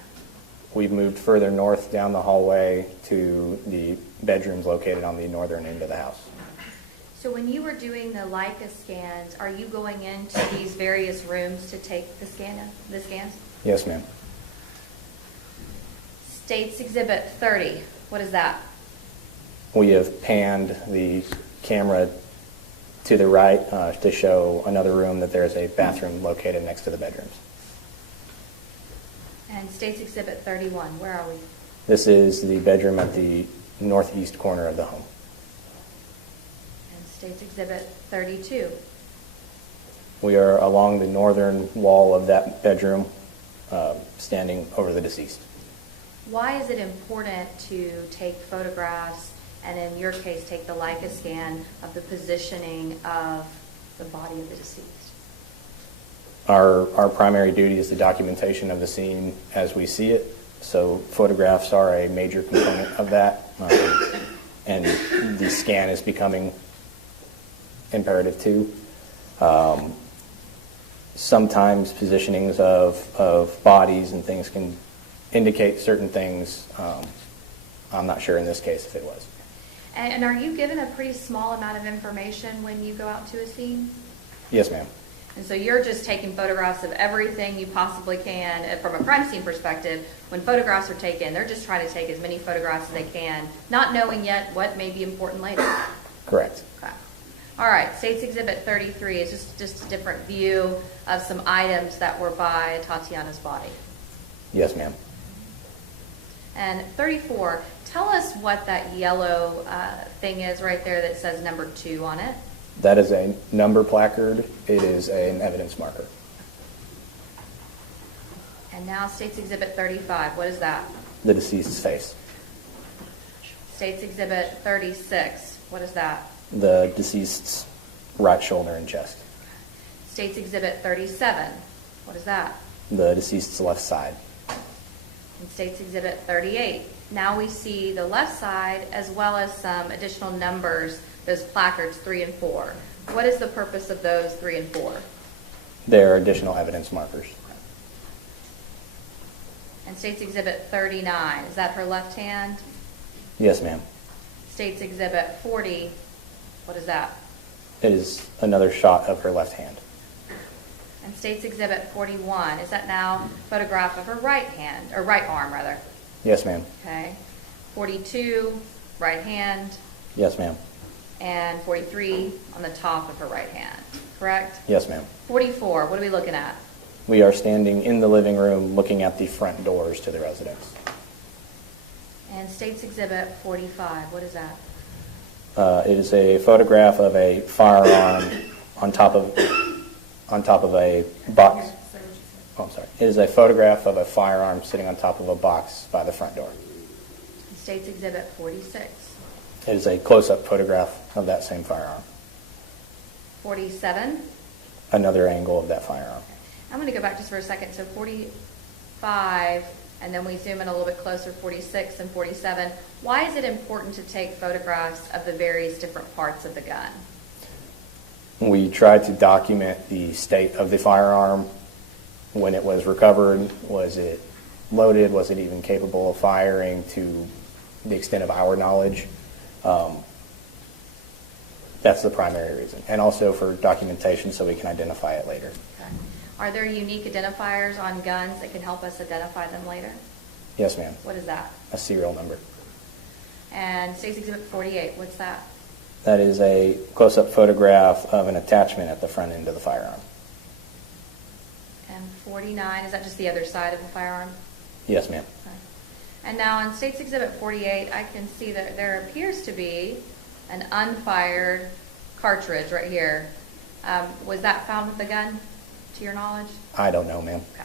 We've moved further north down the hallway to the bedrooms located on the northern end of the house. So when you were doing the Leica scans, are you going into these various rooms to take the scans? Yes, ma'am. State's Exhibit 30, what is that? We have panned the camera to the right to show another room that there's a bathroom located next to the bedrooms. And State's Exhibit 31, where are we? This is the bedroom at the northeast corner of the home. And State's Exhibit 32. We are along the northern wall of that bedroom, standing over the deceased. Why is it important to take photographs, and in your case, take the Leica scan of the positioning of the body of the deceased? Our primary duty is the documentation of the scene as we see it, so photographs are a major component of that, and the scan is becoming imperative too. Sometimes positionings of bodies and things can indicate certain things. I'm not sure in this case if it was. And are you given a pretty small amount of information when you go out to a scene? Yes, ma'am. And so you're just taking photographs of everything you possibly can. From a crime scene perspective, when photographs are taken, they're just trying to take as many photographs as they can, not knowing yet what may be important later. Correct. Okay. All right, State's Exhibit 33 is just a different view of some items that were by Tatiana's body. Yes, ma'am. And 34, tell us what that yellow thing is right there that says number 2 on it. That is a number placard. It is an evidence marker. And now State's Exhibit 35, what is that? The deceased's face. State's Exhibit 36, what is that? The deceased's right shoulder and chest. State's Exhibit 37, what is that? The deceased's left side. And State's Exhibit 38. Now we see the left side as well as some additional numbers, those placards 3 and 4. What is the purpose of those 3 and 4? There are additional evidence markers. And State's Exhibit 39, is that her left hand? Yes, ma'am. State's Exhibit 40, what is that? It is another shot of her left hand. And State's Exhibit 41, is that now a photograph of her right hand, or right arm rather? Yes, ma'am. Okay. 42, right hand, Yes, ma'am. and 43 on the top of her right hand, correct? Yes, ma'am. 44, what are we looking at? We are standing in the living room looking at the front doors to the residence. And State's Exhibit 45, what is that? It is a photograph of a firearm on top of a box. Oh, I'm sorry. It is a photograph of a firearm sitting on top of a box by the front door. State's Exhibit 46. It is a close-up photograph of that same firearm. 47. Another angle of that firearm. I'm going to go back just for a second. So 45, and then we zoom in a little bit closer, 46 and 47. Why is it important to take photographs of the various different parts of the gun? We tried to document the state of the firearm when it was recovered. Was it loaded? Was it even capable of firing to the extent of our knowledge? That's the primary reason. And also for documentation so we can identify it later. Okay. Are there unique identifiers on guns that can help us identify them later? Yes, ma'am. What is that? A serial number. And State's Exhibit 48, what's that? That is a close-up photograph of an attachment at the front end of the firearm. And 49, is that just the other side of the firearm? Yes, ma'am. Okay. And now on State's Exhibit 48, I can see that there appears to be an unfired cartridge right here. Was that found with the gun, to your knowledge? I don't know, ma'am. Okay.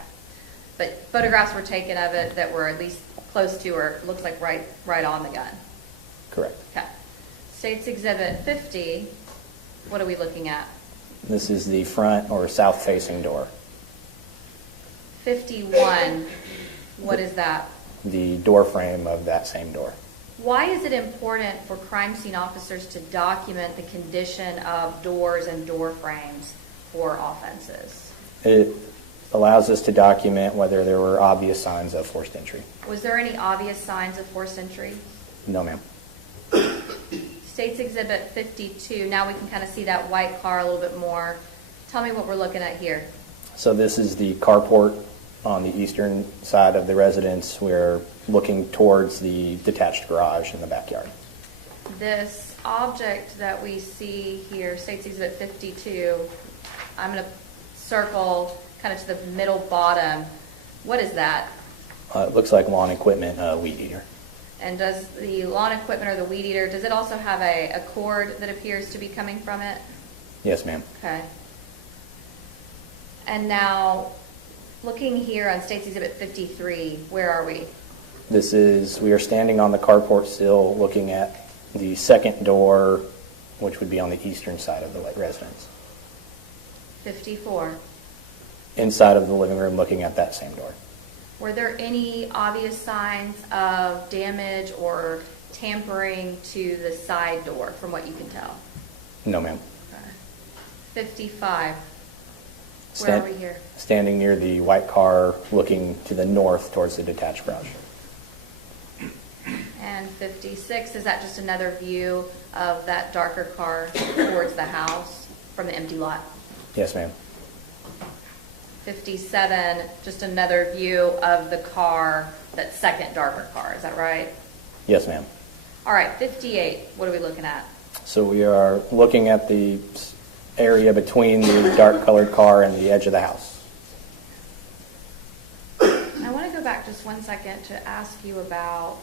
But photographs were taken of it that were at least close to or looks like right on the gun. Correct. Okay. State's Exhibit 50, what are we looking at? This is the front or south-facing door. 51, what is that? The door frame of that same door. Why is it important for crime scene officers to document the condition of doors and door frames for offenses? It allows us to document whether there were obvious signs of forced entry. Was there any obvious signs of forced entry? No, ma'am. State's Exhibit 52, now we can kind of see that white car a little bit more. Tell me what we're looking at here. So this is the carport on the eastern side of the residence. We're looking towards the detached garage in the backyard. This object that we see here, State's Exhibit 52, I'm going to circle kind of to the middle bottom. What is that? It looks like lawn equipment, weed eater. And does the lawn equipment or the weed eater, does it also have a cord that appears to be coming from it? Yes, ma'am. Okay. And now, looking here on State's Exhibit 53, where are we? We are standing on the carport sill looking at the second door, which would be on the eastern side of the residence. 54. Inside of the living room looking at that same door. Were there any obvious signs of damage or tampering to the side door from what you can tell? No, ma'am. Okay. 55. Where are we here? Standing near the white car looking to the north towards the detached garage. And 56, is that just another view of that darker car towards the house from the empty lot? Yes, ma'am. 57, just another view of the car, that second darker car, is that right? Yes, ma'am. All right, 58, what are we looking at? So we are looking at the area between the dark colored car and the edge of the house. I want to go back just 1 second to ask you about,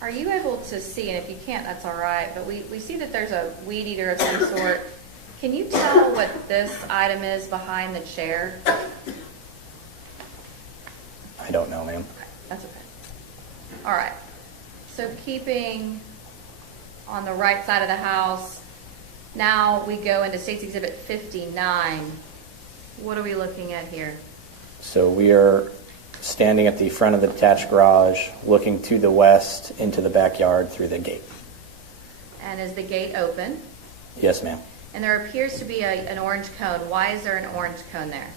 are you able to see, and if you can't, that's all right, but we see that there's a weed eater of some sort. Can you tell what this item is behind the chair? I don't know, ma'am. Okay, that's okay. All right. So keeping on the right side of the house, now we go into State's Exhibit 59. What are we looking at here? So we are standing at the front of the detached garage, looking to the west into the backyard through the gate. And is the gate open? Yes, ma'am. And there appears to be an orange cone. Why is there an orange cone there?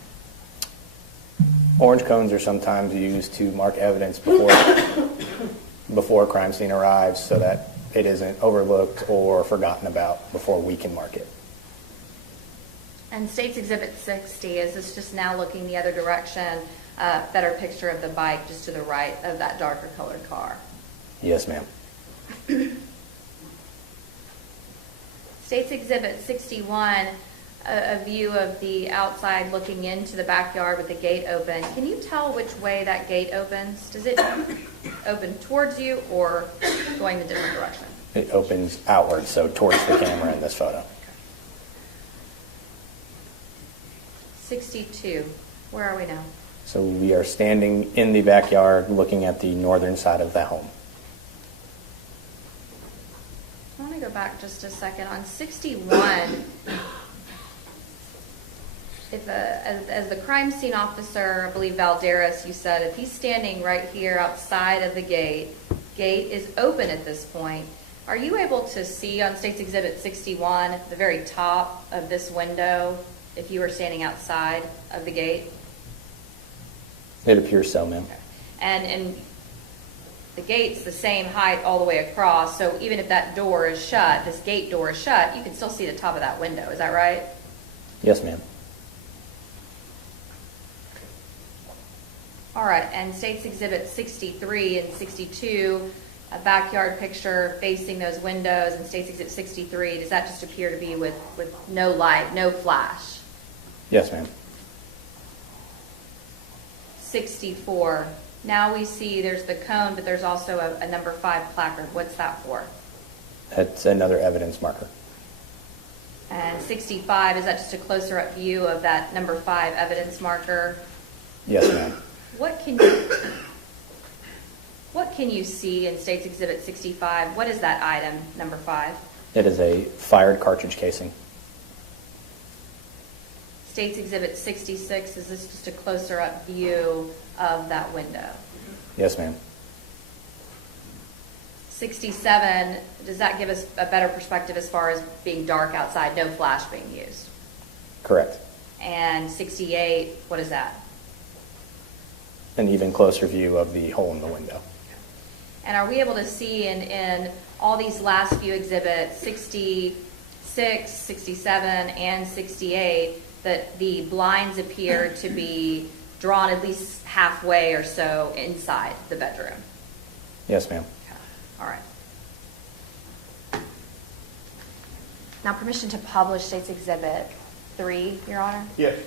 Orange cones are sometimes used to mark evidence before a crime scene arrives so that it isn't overlooked or forgotten about before we can mark it. And State's Exhibit 60, is this just now looking the other direction? Better picture of the bike just to the right of that darker colored car. Yes, ma'am. State's Exhibit 61, a view of the outside looking into the backyard with the gate open. Can you tell which way that gate opens? Does it open towards you or going the different direction? It opens outward, so towards the camera in this photo. 62. Where are we now? So we are standing in the backyard looking at the northern side of the home. I want to go back just a second. On 61, if as the crime scene officer, I believe Valderas, you said, if he's standing right here outside of the gate is open at this point. Are you able to see on State's Exhibit 61, the very top of this window, if you were standing outside of the gate? It appears so, ma'am. And the gate's the same height all the way across, so even if that door is shut, this gate door is shut, you can still see the top of that window. Is that right? Yes, ma'am. All right, and State's Exhibit 63 and 62, a backyard picture facing those windows, and State's Exhibit 63, does that just appear to be with no light, no flash? Yes, ma'am. 64, now we see there's the cone, but there's also a number 5 placard. What's that for? That's another evidence marker. And 65, is that just a closer up view of that number 5 evidence marker? Yes, ma'am. What can you see in State's Exhibit 65? What is that item, number 5? It is a fired cartridge casing. State's Exhibit 66, is this just a closer up view of that window? Yes, ma'am. 67, does that give us a better perspective as far as being dark outside, no flash being used? Correct. And 68, what is that? An even closer view of the hole in the window. And are we able to see in all these last few exhibits, 66, 67, and 68, that the blinds appear to be drawn at least halfway or so inside the bedroom? Yes, ma'am. Okay. All right. Now, permission to publish State's Exhibit 3, Your Honor? Yes.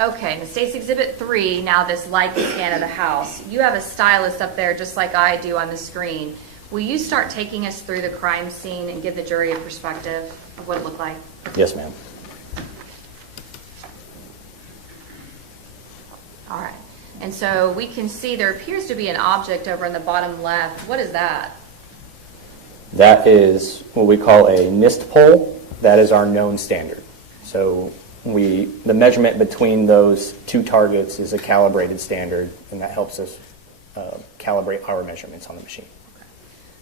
Okay, in the State's Exhibit 3, now this Leica scan of the house. You have a stylus up there just like I do on the screen. Will you start taking us through the crime scene and give the jury a perspective of what it looked like? Yes, ma'am. All right. And so we can see there appears to be an object over in the bottom left. What is that? That is what we call a NIST pole. That is our known standard. So the measurement between those two targets is a calibrated standard, and that helps us calibrate our measurements on the machine. Okay.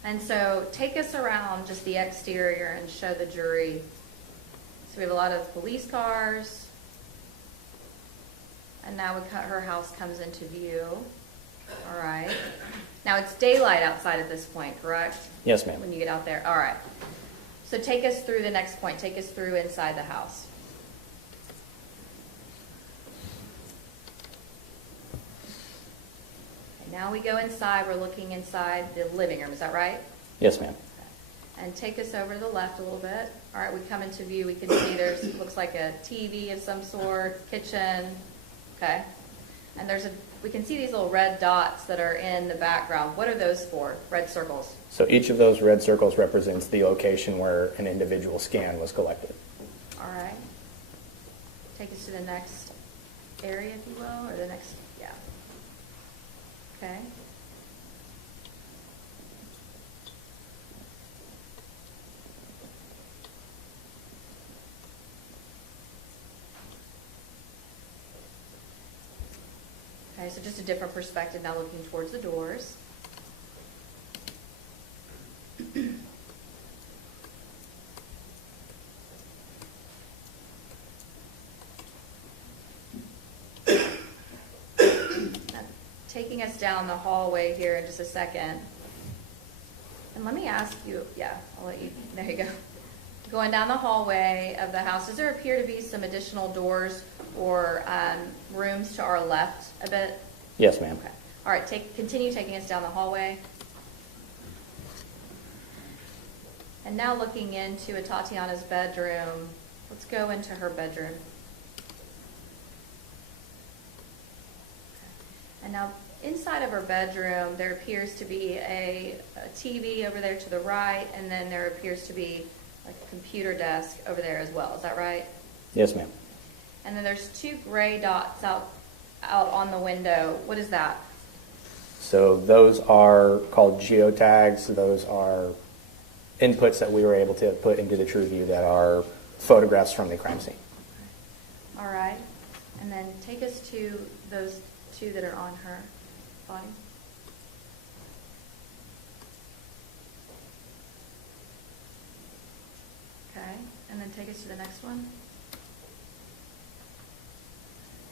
And so take us around just the exterior and show the jury. So we have a lot of police cars. And now her house comes into view. All right. Now it's daylight outside at this point, correct? Yes, ma'am. When you get out there. All right. So take us through the next point. Take us through inside the house. And now we go inside. We're looking inside the living room. Is that right? Yes, ma'am. And take us over to the left a little bit. All right, we come into view. We can see there's, looks like a TV of some sort, kitchen. Okay. And we can see these little red dots that are in the background. What are those for? Red circles. So each of those red circles represents the location where an individual scan was collected. All right. Take us to the next area, if you will, or the next, yeah. Okay. Okay, so just a different perspective now looking towards the doors. Taking us down the hallway here in just a second. And let me ask you, yeah, I'll let you, there you go. Going down the hallway of the house, does there appear to be some additional doors or rooms to our left a bit? Yes, ma'am. Okay. All right, continue taking us down the hallway. And now looking into Atatiana's bedroom. Let's go into her bedroom. And now inside of her bedroom, there appears to be a TV over there to the right, and then there appears to be like a computer desk over there as well. Is that right? Yes, ma'am. And then there's 2 gray dots out on the window. What is that? So those are called geotags. Those are inputs that we were able to put into the TrueView that are photographs from the crime scene. All right. And then take us to those 2 that are on her body. Okay. And then take us to the next one.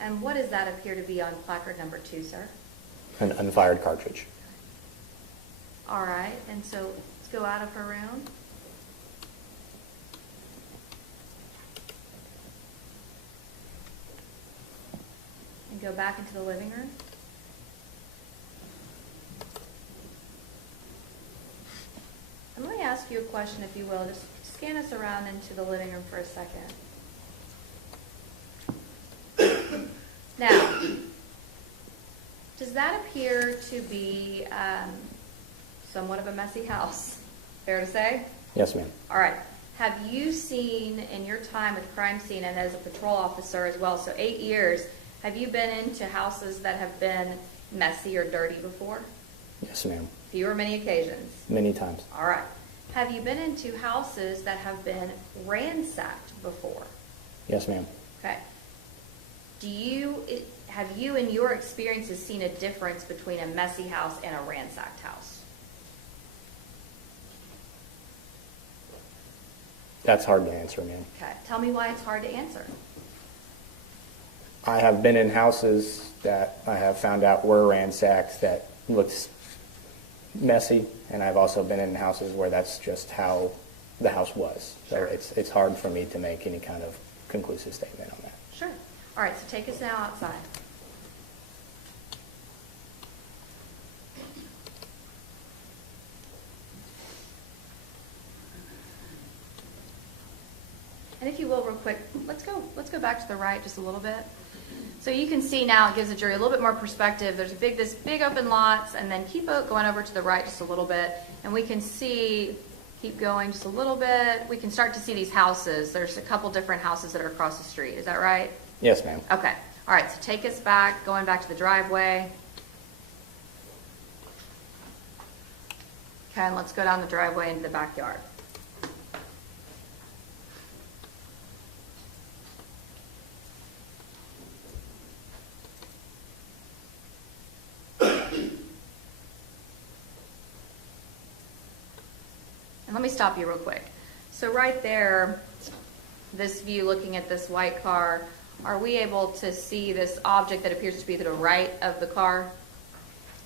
And what does that appear to be on placard number 2, sir? An unfired cartridge. All right. And so let's go out of her room. And go back into the living room. And let me ask you a question, if you will. Just scan us around into the living room for a second. Now, does that appear to be somewhat of a messy house? Fair to say? Yes, ma'am. All right. Have you seen, in your time at the crime scene and as a patrol officer as well, so 8 years, have you been into houses that have been messy or dirty before? Yes, ma'am. Few or many occasions? Many times. All right. Have you been into houses that have been ransacked before? Yes, ma'am. Okay. Have you, in your experiences, seen a difference between a messy house and a ransacked house? That's hard to answer, ma'am. Okay. Tell me why it's hard to answer. I have been in houses that I have found out were ransacked that looked messy, and I've also been in houses where that's just how the house was. So Sure. it's hard for me to make any kind of conclusive statement on that. Sure. All right, so take us now outside. And if you will, real quick, let's go back to the right just a little bit. So you can see now it gives the jury a little bit more perspective. There's this big open lots, and then keep going over to the right just a little bit, and we can see, keep going just a little bit, we can start to see these houses. There's a couple different houses that are across the street. Is that right? Yes, ma'am. Okay. All right, so take us back, going back to the driveway. Okay, and let's go down the driveway into the backyard. And let me stop you real quick. So right there, this view looking at this white car, are we able to see this object that appears to be to the right of the car?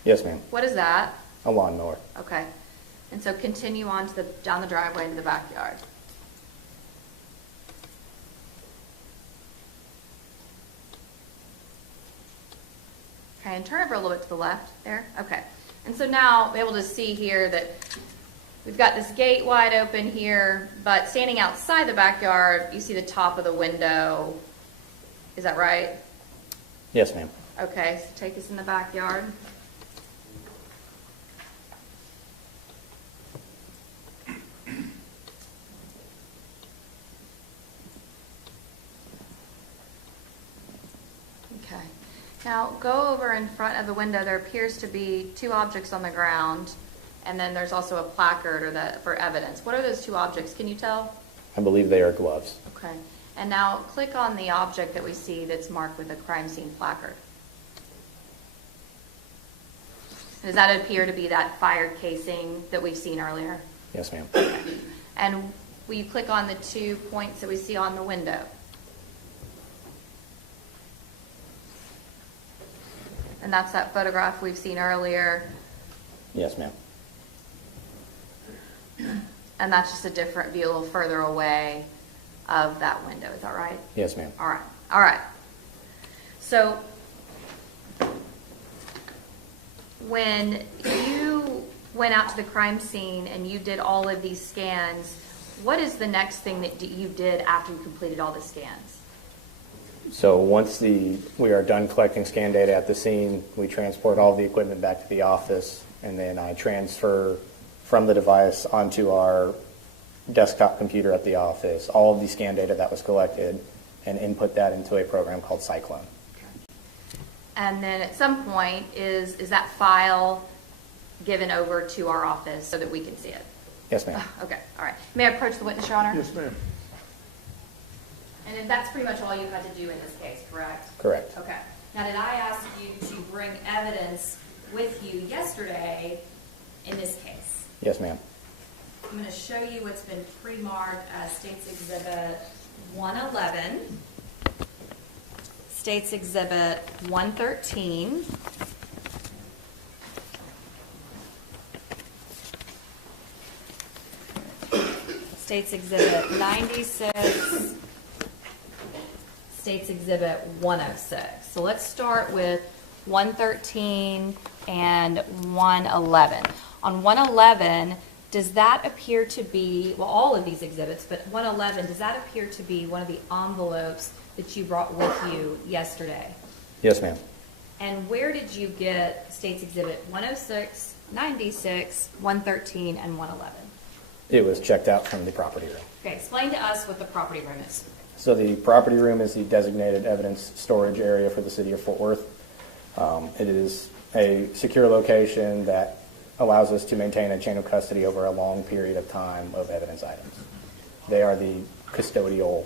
Yes, ma'am. What is that? A lawnmower. Okay. And so continue on to down the driveway into the backyard. Okay, and turn over a little bit to the left there. Okay. And so now we're able to see here that we've got this gate wide open here, but standing outside the backyard, you see the top of the window. Is that right? Yes, ma'am. Okay, so take us in the backyard. Okay. Now go over in front of the window. There appears to be two objects on the ground, and then there's also a placard for evidence. What are those two objects? Can you tell? I believe they are gloves. Okay. And now click on the object that we see that's marked with a crime scene placard. Does that appear to be that fired casing that we've seen earlier? Yes, ma'am. Okay. And will you click on the 2 points that we see on the window? And that's that photograph we've seen earlier. Yes, ma'am. And that's just a different view a little further away of that window. Is that right? Yes, ma'am. All right. All right. So when you went out to the crime scene and you did all of these scans, what is the next thing that you did after you completed all the scans? So once we are done collecting scan data at the scene, we transport all the equipment back to the office, and then I transfer from the device onto our desktop computer at the office all of the scan data that was collected and input that into a program called Cyclone. And then at some point, is that file given over to our office so that we can see it? Yes, ma'am. Okay, all right. May I approach the witness, Your Honor? Yes, ma'am. And then that's pretty much all you had to do in this case, correct? Correct. Okay. Now, did I ask you to bring evidence with you yesterday in this case? Yes, ma'am. I'm going to show you what's been pre-marked as States Exhibit 111, States Exhibit 113, States Exhibit 96, States Exhibit 106. So let's start with 113 and 111. On 111, does that appear to be, well, all of these exhibits, but 111, does that appear to be one of the envelopes that you brought with you yesterday? Yes, ma'am. And where did you get States Exhibit 106, 96, 113, and 111? It was checked out from the property room. Okay, explain to us what the property room is. So the property room is the designated evidence storage area for the city of Fort Worth. It is a secure location that allows us to maintain a chain of custody over a long period of time of evidence items. They are the custodial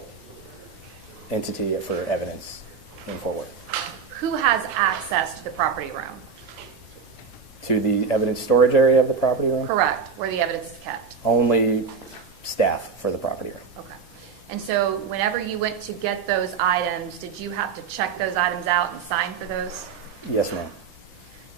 entity for evidence in Fort Worth. Who has access to the property room? To the evidence storage area of the property room? Correct, where the evidence is kept. Only staff for the property room. Okay. And so whenever you went to get those items, did you have to check those items out and sign for those? Yes, ma'am.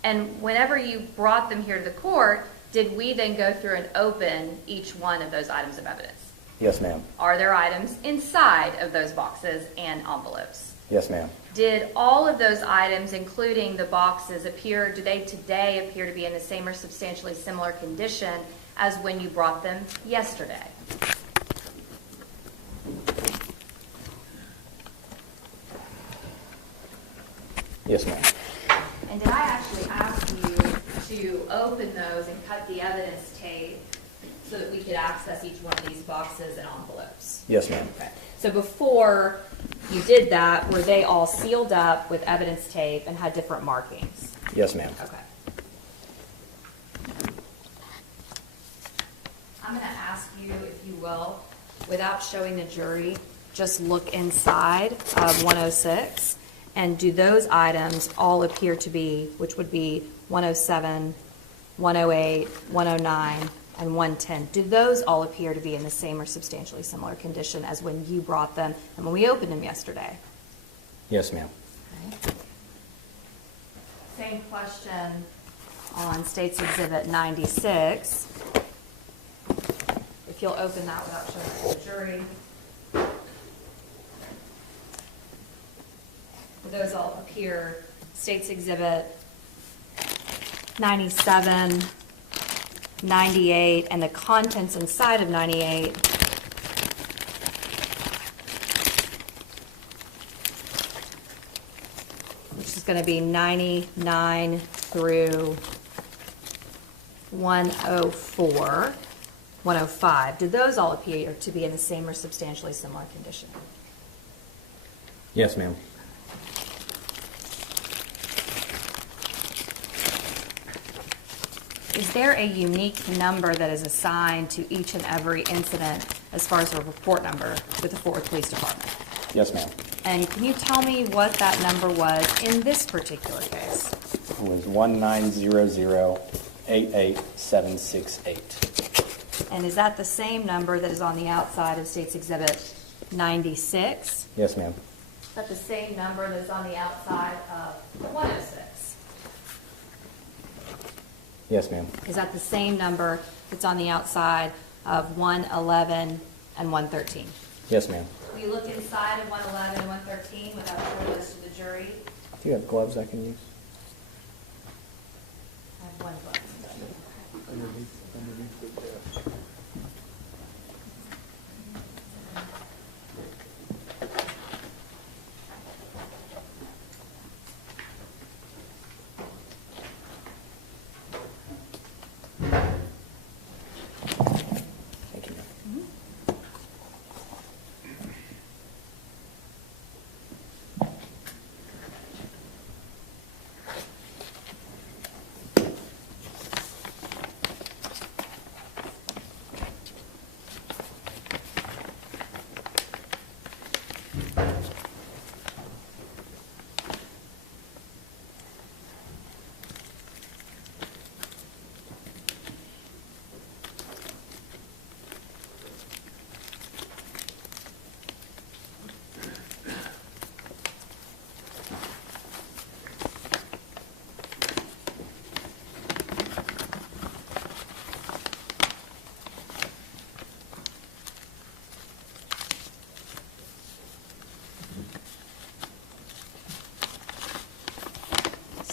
And whenever you brought them here to the court, did we then go through and open each one of those items of evidence? Yes, ma'am. Are there items inside of those boxes and envelopes? Yes, ma'am. Did all of those items, including the boxes, do they today appear to be in the same or substantially similar condition as when you brought them yesterday? Yes, ma'am. And did I actually ask you to open those and cut the evidence tape so that we could access each one of these boxes and envelopes? Yes, ma'am. Okay. So before you did that, were they all sealed up with evidence tape and had different markings? Yes, ma'am. Okay. I'm going to ask you, if you will, without showing the jury, just look inside of 106. And do those items all appear to be, which would be 107, 108, 109, and 110, do those all appear to be in the same or substantially similar condition as when you brought them and when we opened them yesterday? Yes, ma'am. Okay. Same question on States Exhibit 96. If you'll open that without showing it to the jury. Those all appear, States Exhibit 97, 98, and the contents inside of 98 which is going to be 99 through 104, 105. Do those all appear to be in the same or substantially similar condition? Yes, ma'am. Is there a unique number that is assigned to each and every incident as far as a report number with the Fort Worth Police Department? Yes, ma'am. And can you tell me what that number was in this particular case? It was 190088768. And is that the same number that is on the outside of States Exhibit 96? Yes, ma'am. Is that the same number that's on the outside of 106? Yes, ma'am. Is that the same number that's on the outside of 111 and 113? Yes, ma'am. Will you look inside of 111 and 113 without showing this to the jury? Do you have gloves I can use? I have one glove. Underneath the desk.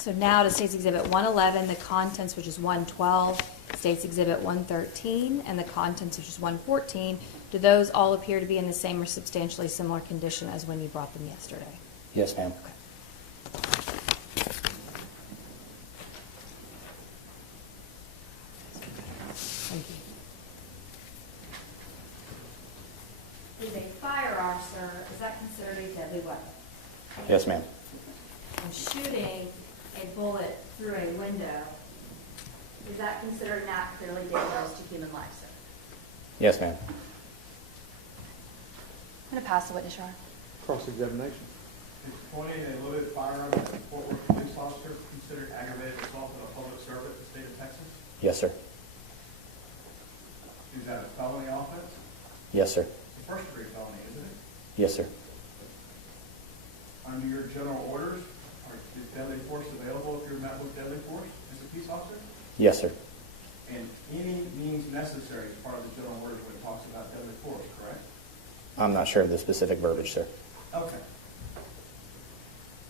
So now to State's Exhibit 111, the contents, which is 112, State's Exhibit 113, and the contents, which is 114. Do those all appear to be in the same or substantially similar condition as when you brought them yesterday? Yes, ma'am. Thank you. Is a firearm, sir, is that considered a deadly weapon? Yes, ma'am. And shooting a bullet through a window, is that considered not clearly dangerous to human life, sir? Yes, ma'am. I'm going to pass the witness, Your Honor. Cross-examination. Is pointing a loaded firearm at a Fort Worth police officer considered aggravated assault on a public servant in the state of Texas? Yes, sir. Is that a felony offense? Yes, sir. It's a first-degree felony, isn't it? Yes, sir. Under your general orders, is deadly force available if you're met with deadly force as a peace officer? Yes, sir. And any means necessary is part of the general orders when it talks about deadly force, correct? I'm not sure of the specific verbiage, sir. Okay.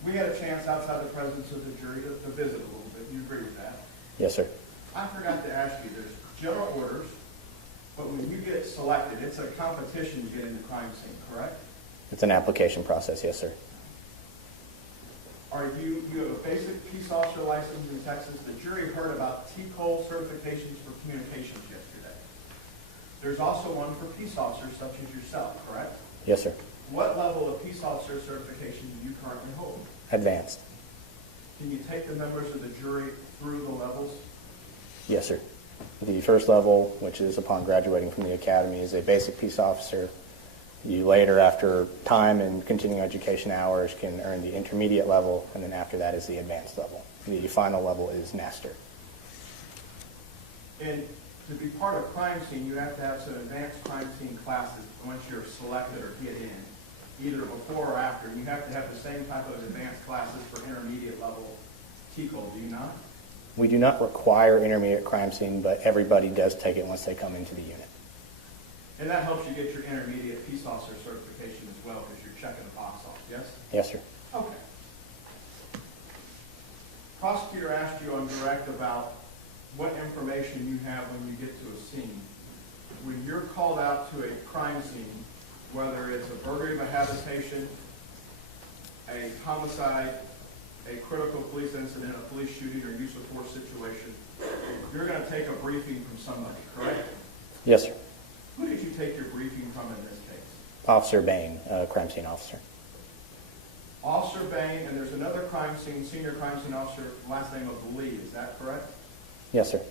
We had a chance outside the presence of the jury to visit a little bit. You agree with that? Yes, sir. I forgot to ask you, there's general orders, but when you get selected, it's a competition to get in the crime scene, correct? It's an application process, yes, sir. You have a basic peace officer license in Texas. The jury heard about TCOL certifications for communications yesterday. There's also one for peace officers such as yourself, correct? Yes, sir. What level of peace officer certification do you currently hold? Advanced. Can you take the members of the jury through the levels? Yes, sir. The first level, which is upon graduating from the academy, is a basic peace officer. You later, after time and continuing education hours, can earn the intermediate level, and then after that is the advanced level. The final level is master. And to be part of crime scene, you have to have some advanced crime scene classes once you're selected or get in, either before or after. And you have to have the same type of advanced classes for intermediate level TCOL, do you not? We do not require intermediate crime scene, but everybody does take it once they come into the unit. And that helps you get your intermediate peace officer certification as well, because you're checking the box off, yes? Yes, sir. Okay. Prosecutor asked you on direct about what information you have when you get to a scene. When you're called out to a crime scene, whether it's a burglary of a habitation, a homicide, a critical police incident, a police shooting, or use of force situation, you're going to take a briefing from somebody, correct? Yes, sir. Who did you take your briefing from in this case? Officer Bain, crime scene officer. Officer Bain, and there's another crime scene, senior crime scene officer, last name of Lee, is that correct? Yes, sir.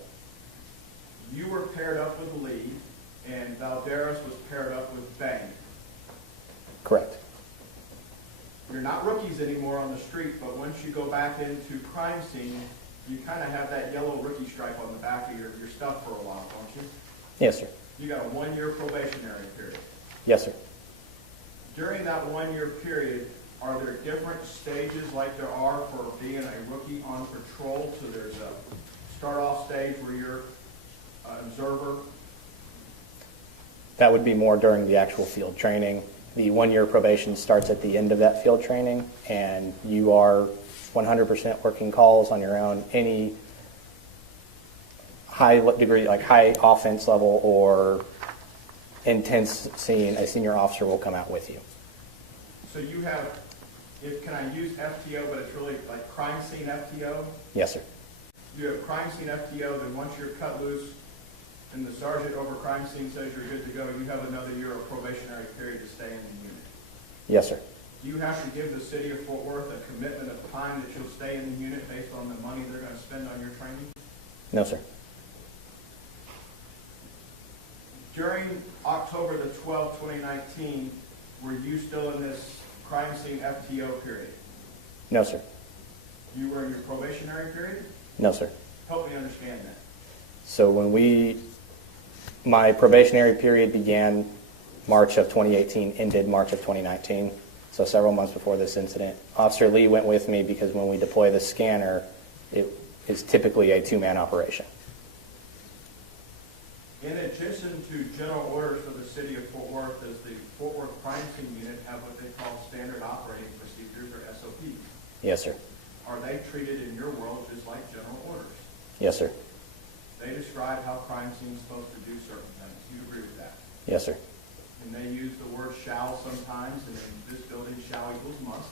You were paired up with Lee, and Valderas was paired up with Bain. Correct. You're not rookies anymore on the street, but once you go back into crime scene, you kind of have that yellow rookie stripe on the back of your stuff for a while, don't you? Yes, sir. You got a 1-year probationary period. Yes, sir. During that 1-year period, are there different stages like there are for being a rookie on patrol? So there's a start-off stage where you're an observer. That would be more during the actual field training. The 1-year probation starts at the end of that field training, and you are 100% working calls on your own. Any high degree, like high offense level or intense scene, a senior officer will come out with you. So you have, can I use FTO, but it's really like crime scene FTO? Yes, sir. You have crime scene FTO, then once you're cut loose and the sergeant over crime scene says you're good to go, you have another year of probationary period to stay in the unit. Yes, sir. Do you have to give the city of Fort Worth a commitment of time that you'll stay in the unit based on the money they're going to spend on your training? No, sir. During October the 12th, 2019, were you still in this crime scene FTO period? No, sir. You were in your probationary period? No, sir. Help me understand that. So my probationary period began March of 2018, ended March of 2019, so several months before this incident. Officer Lee went with me because when we deploy the scanner, it is typically a 2-man operation. In addition to general orders for the city of Fort Worth, does the Fort Worth Crime Scene Unit have what they call standard operating procedures, or SOPs? Yes, sir. are they treated in your world just like general orders? Yes, sir. They describe how crime scenes supposed to do certain things. Do you agree with that? Yes, sir. And they use the word shall sometimes, and in this building, shall equals must.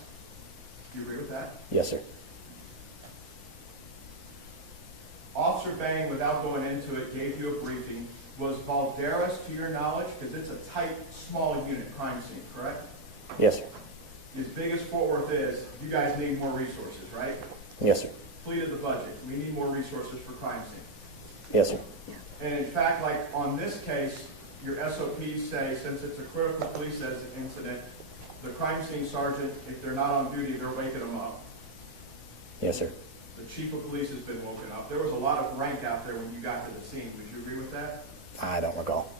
Do you agree with that? Yes, sir. Officer Bain, without going into it, gave you a briefing. Was Valderas, to your knowledge, because it's a tight, small unit crime scene, correct? Yes, sir. As big as Fort Worth is, you guys need more resources, right? Yes, sir. Plead of the budget. We need more resources for crime scene. Yes, sir. And in fact, like on this case, your SOPs say, since it's a critical police incident, the crime scene sergeant, if they're not on duty, they're waking them up. Yes, sir. The chief of police has been woken up. There was a lot of rank out there when you got to the scene. Would you agree with that? I don't recall.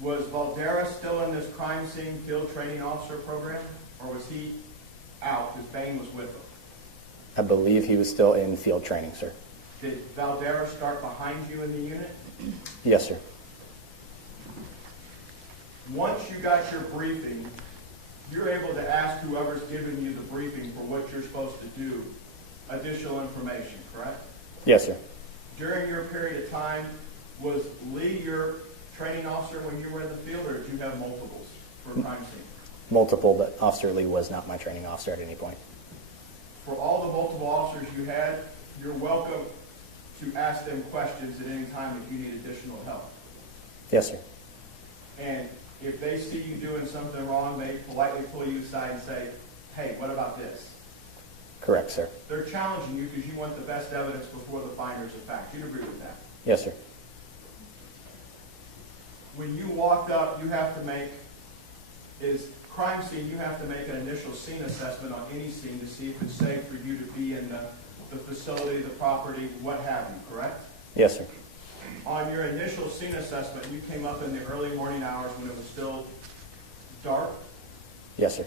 Was Valderas still in this crime scene field training officer program, or was he out because Bain was with him? I believe he was still in field training, sir. Did Valderas start behind you in the unit? Yes, sir. Once you got your briefing, you're able to ask whoever's given you the briefing for what you're supposed to do additional information, correct? Yes, sir. During your period of time, was Lee your training officer when you were in the field, or did you have multiples for a crime scene? Multiple, but Officer Lee was not my training officer at any point. For all the multiple officers you had, you're welcome to ask them questions at any time if you need additional help. Yes, sir. And if they see you doing something wrong, they politely pull you aside and say, hey, what about this? Correct, sir. They're challenging you because you want the best evidence before the finders of fact. You agree with that? Yes, sir. When you walked up, you have to make, is crime scene, you have to make an initial scene assessment on any scene to see if it's safe for you to be in the facility, the property, what have you, correct? Yes, sir. On your initial scene assessment, you came up in the early morning hours when it was still dark. Yes, sir.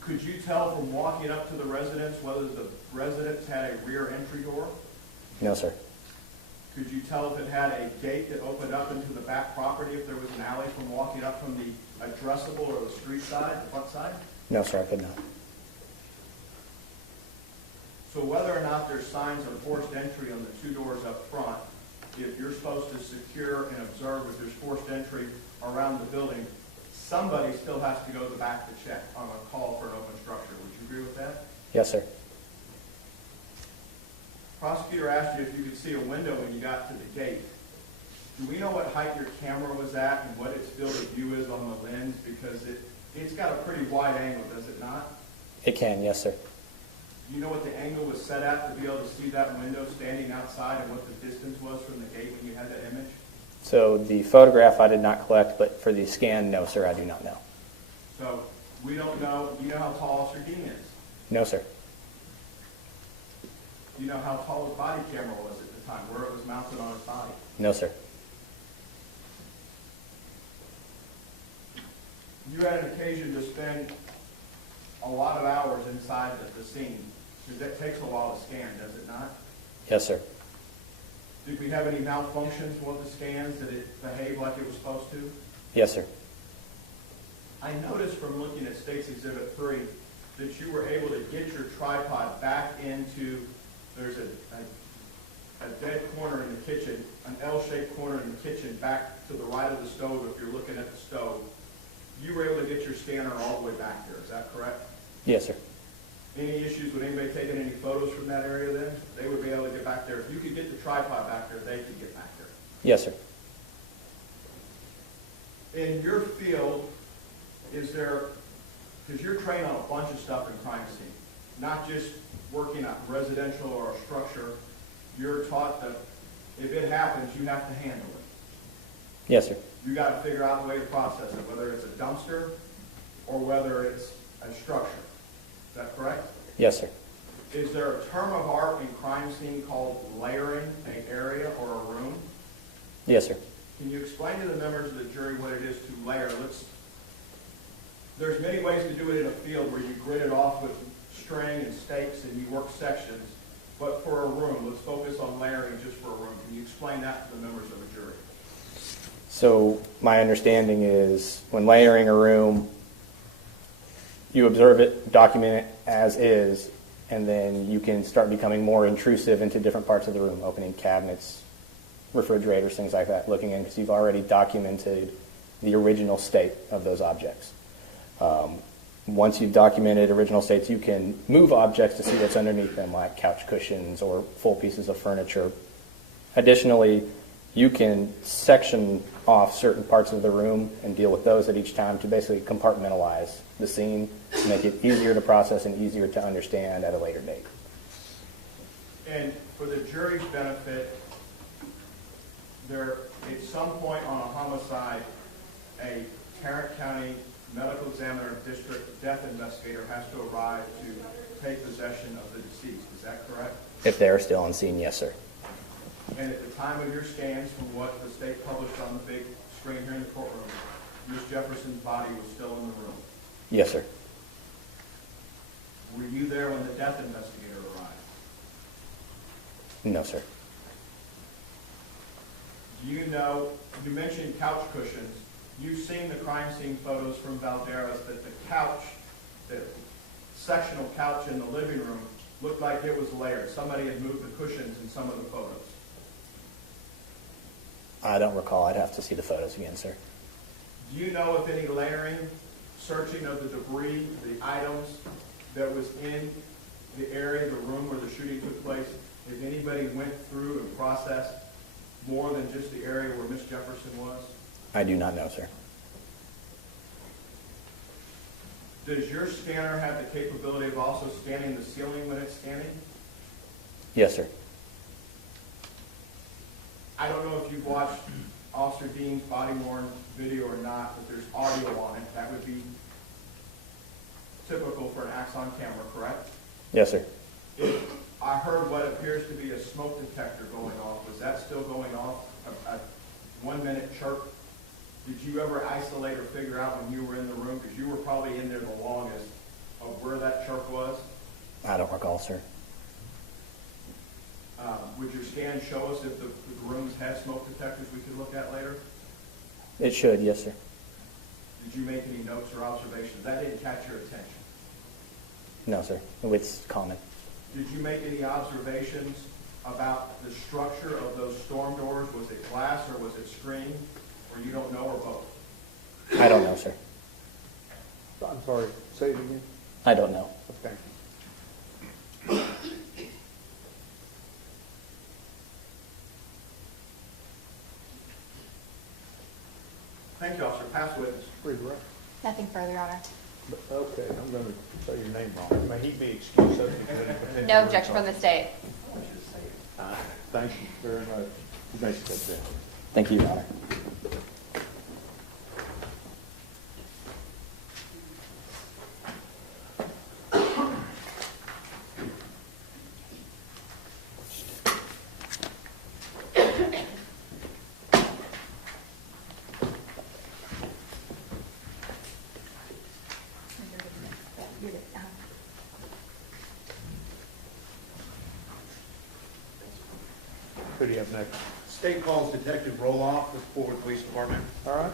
Could you tell from walking up to the residence whether the residence had a rear entry door? No, sir. Could you tell if it had a gate that opened up into the back property, if there was an alley from walking up from the addressable or the street side, the front side? No, sir, I could not. So whether or not there's signs of forced entry on the two doors up front, if you're supposed to secure and observe if there's forced entry around the building, somebody still has to go to the back to check on a call for an open structure. Would you agree with that? Yes, sir. Prosecutor asked you if you could see a window when you got to the gate. Do we know what height your camera was at and what its field of view is on the lens? Because it's got a pretty wide angle, does it not? It can, yes, sir. Do you know what the angle was set at to be able to see that window standing outside and what the distance was from the gate when you had that image? So the photograph I did not collect, but for the scan, no, sir, I do not know. So we don't know. Do you know how tall Officer Dean is? No, sir. Do you know how tall his body camera was at the time, where it was mounted on his body? No, sir. You had an occasion to spend a lot of hours inside the scene, because that takes a while to scan, does it not? Yes, sir. Did we have any malfunctions with the scans? Did it behave like it was supposed to? Yes, sir. I noticed from looking at State's Exhibit 3 that you were able to get your tripod back into, there's a dead corner in the kitchen, an L-shaped corner in the kitchen back to the right of the stove if you're looking at the stove. You were able to get your scanner all the way back there, is that correct? Yes, sir. Any issues with anybody taking any photos from that area then? They would be able to get back there. If you could get the tripod back there, they could get back there. Yes, sir. In your field, is there, because you're trained on a bunch of stuff in crime scene, not just working on residential or a structure, you're taught that if it happens, you have to handle it. Yes, sir. You got to figure out a way to process it, whether it's a dumpster or whether it's a structure. Is that correct? Yes, sir. Is there a term of art in crime scene called layering an area or a room? Yes, sir. Can you explain to the members of the jury what it is to layer? There's many ways to do it in a field where you grid it off with string and stakes and you work sections, but for a room, let's focus on layering just for a room. Can you explain that to the members of the jury? So my understanding is when layering a room, You observe it, document it as is, and then you can start becoming more intrusive into different parts of the room, opening cabinets, refrigerators, things like that, looking in, because you've already documented the original state of those objects. Once you've documented original states, you can move objects to see what's underneath them, like couch cushions or full pieces of furniture. Additionally, you can section off certain parts of the room and deal with those at each time to basically compartmentalize the scene, to make it easier to process and easier to understand at a later date. And for the jury's benefit, there, at some point on a homicide, a Tarrant County medical examiner district death investigator has to arrive to take possession of the deceased. Is that correct? If they're still on scene, yes, sir. And at the time of your scans, from what the state published on the big screen here in the courtroom, Ms. Jefferson's body was still in the room. Yes, sir. Were you there when the death investigator arrived? No, sir. Do you know, you mentioned couch cushions. You've seen the crime scene photos from Valderas that the couch, the sectional couch in the living room, looked like it was layered. Somebody had moved the cushions in some of the photos. I don't recall. I'd have to see the photos again, sir. Do you know if any layering, searching of the debris, the items that was in the area, the room where the shooting took place, if anybody went through and processed more than just the area where Miss Jefferson was? I do not know, sir. Does your scanner have the capability of also scanning the ceiling when it's scanning? Yes, sir. I don't know if you've watched Officer Dean's body-worn video or not, but there's audio on it. That would be typical for an Axon camera, correct? Yes, sir. If I heard what appears to be a smoke detector going off, was that still going off? A 1 minute chirp? Did you ever isolate or figure out when you were in the room, because you were probably in there the longest, of where that chirp was? I don't recall, sir. Would your scan show us if the rooms had smoke detectors we could look at later? It should, yes, sir. Did you make any notes or observations? That didn't catch your attention. No, sir. It's common. Did you make any observations about the structure of those storm doors? Was it glass or was it screen? Or you don't know, or both? I don't know, sir. I'm sorry, say it again. I don't know. Okay. Thank you, officer. Pass witness. Read the record. Nothing further, Your Honor. Okay, I'm going to say your name wrong. May he be excused? No objection from the state. Thank you very much. You may step down. Thank you, Your Honor. Who do you have next? State calls Detective Roloff with Forward Police Department. All right.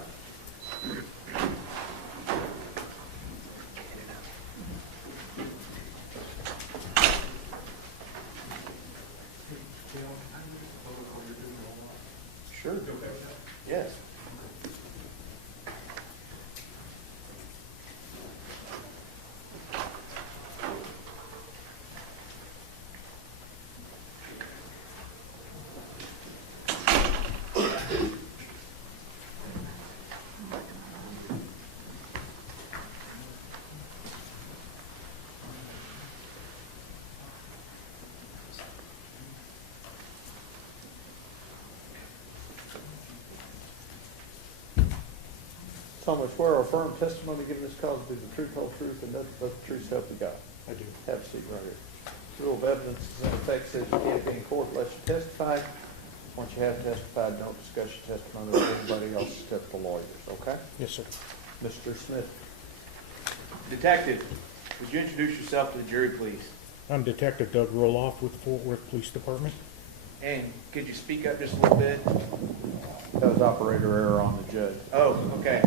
Sure. Yes. Solemnly swear or affirm testimony given this cause to be the truth, whole truth, and nothing but the truth, so help you God. I do. Have a seat right here. Rule of evidence is in effect says you can't be in court unless you testify. Once you have testified, don't discuss your testimony with anybody else except the lawyers, okay? Yes, sir. Mr. Smith. Detective, would you introduce yourself to the jury, please? I'm Detective Doug Roloff with the Fort Worth Police Department. And could you speak up just a little bit? That was operator error on the judge. Oh, okay.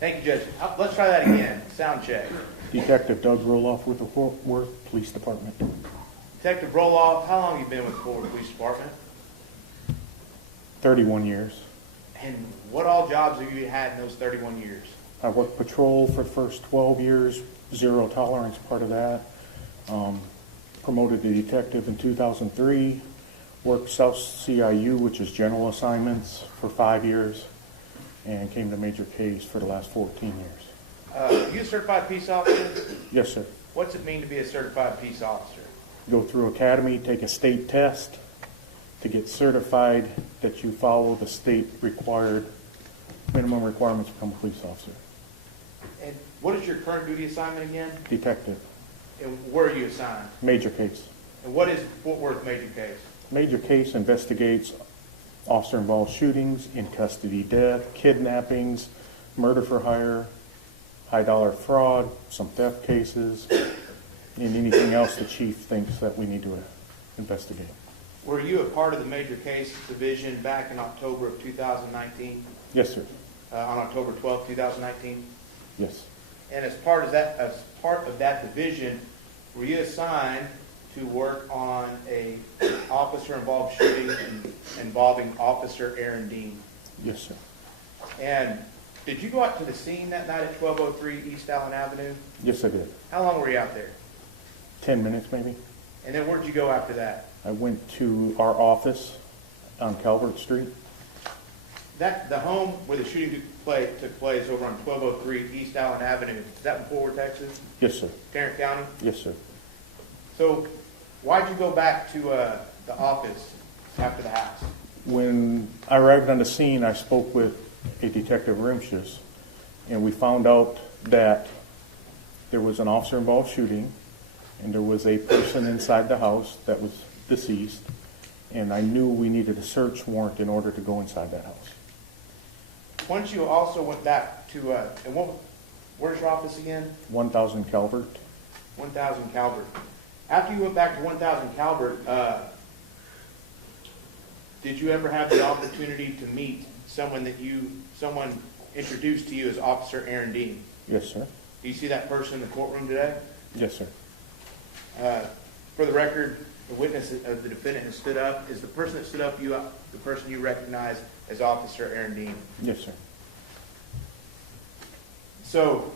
Thank you, Judge. Let's try that again. Sound check. Detective Doug Roloff with the Fort Worth Police Department. Detective Roloff, how long have you been with the Fort Worth Police Department? 31 years. And what all jobs have you had in those 31 years? I worked patrol for the first 12 years, zero tolerance part of that. Promoted to detective in 2003. Worked South CIU, which is general assignments, for 5 years. And came to major case for the last 14 years. Are you a certified peace officer? Yes, sir. What's it mean to be a certified peace officer? Go through academy, take a state test to get certified that you follow the state required minimum requirements to become a police officer. And what is your current duty assignment again? Detective. And where are you assigned? Major case. And what is Fort Worth major case? Major case investigates officer-involved shootings, in-custody death, kidnappings, murder for hire, high-dollar fraud, some theft cases, and anything else the chief thinks that we need to investigate. Were you a part of the major case division back in October of 2019? Yes, sir. On October 12, 2019? Yes. And as part of that division, were you assigned to work on a officer-involved shooting involving Officer Aaron Dean? Yes, sir. And did you go out to the scene that night at 1203 East Allen Avenue? Yes, I did. How long were you out there? 10 minutes, maybe. And then where'd you go after that? I went to our office on Calvert Street. The home where the shooting took place over on 1203 East Allen Avenue, is that in Fort Worth, Texas? Yes, sir. Tarrant County? Yes, sir. So why'd you go back to the office after the house? When I arrived on the scene, I spoke with a Detective Rimshes, and we found out that there was an officer-involved shooting, and there was a person inside the house that was deceased, and I knew we needed a search warrant in order to go inside that house. Once you also went back to, where's your office again? 1000 Calvert. 1000 Calvert. After you went back to 1000 Calvert, did you ever have the opportunity to meet someone introduced to you as Officer Aaron Dean? Yes, sir. Do you see that person in the courtroom today? Yes, sir. For the record, the witness of the defendant has stood up. Is the person that stood up the person you recognize as Officer Aaron Dean? Yes, sir. So,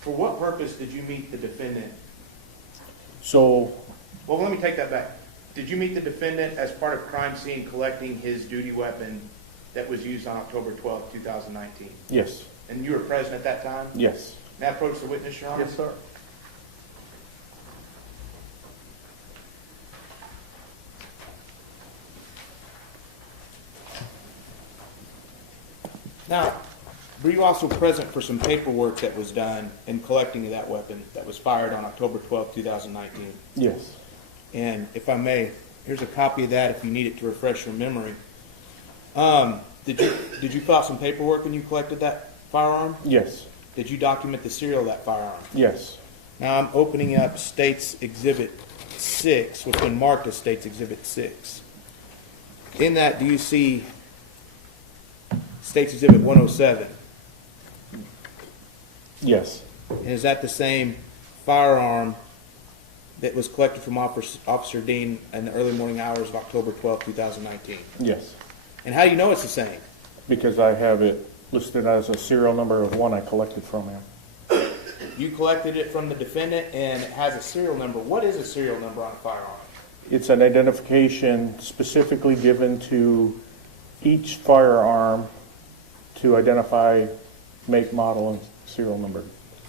for what purpose did you meet the defendant? Well, let me take that back. Did you meet the defendant as part of crime scene collecting his duty weapon that was used on October 12, 2019? Yes. And you were present at that time? Yes. May I approach the witness, Your Honor? Yes, sir. Now, were you also present for some paperwork that was done in collecting that weapon that was fired on October 12, 2019? Yes. And if I may, here's a copy of that if you need it to refresh your memory. Did you fill out some paperwork when you collected that firearm? Yes. Did you document the serial of that firearm? Yes. Now I'm opening up State's Exhibit 6, what's been marked as State's Exhibit 6. In that, do you see State's Exhibit 107? Yes. And is that the same firearm that was collected from Officer Dean in the early morning hours of October 12, 2019? Yes. And how do you know it's the same? Because I have it listed as a serial number of one I collected from him. You collected it from the defendant and it has a serial number. What is a serial number on a firearm? It's an identification specifically given to each firearm to identify make, model, and serial number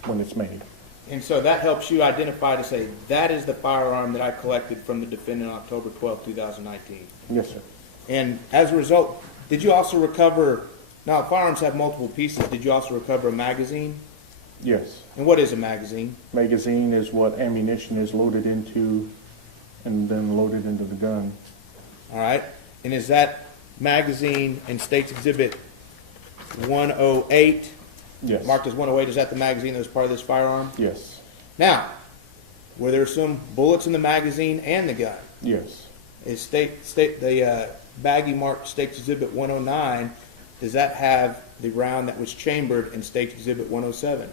when it's made. And so that helps you identify to say, that is the firearm that I collected from the defendant on October 12, 2019. Yes, sir. And as a result, did you also recover, now firearms have multiple pieces, did you also recover a magazine? Yes. And what is a magazine? Magazine is what ammunition is loaded into and then loaded into the gun. All right. And is that magazine in State's Exhibit 108? Yes. Marked as 108, is that the magazine that was part of this firearm? Yes. Now, were there some bullets in the magazine and the gun? Yes. Is the baggie marked State's Exhibit 109, does that have the round that was chambered in State's Exhibit 107?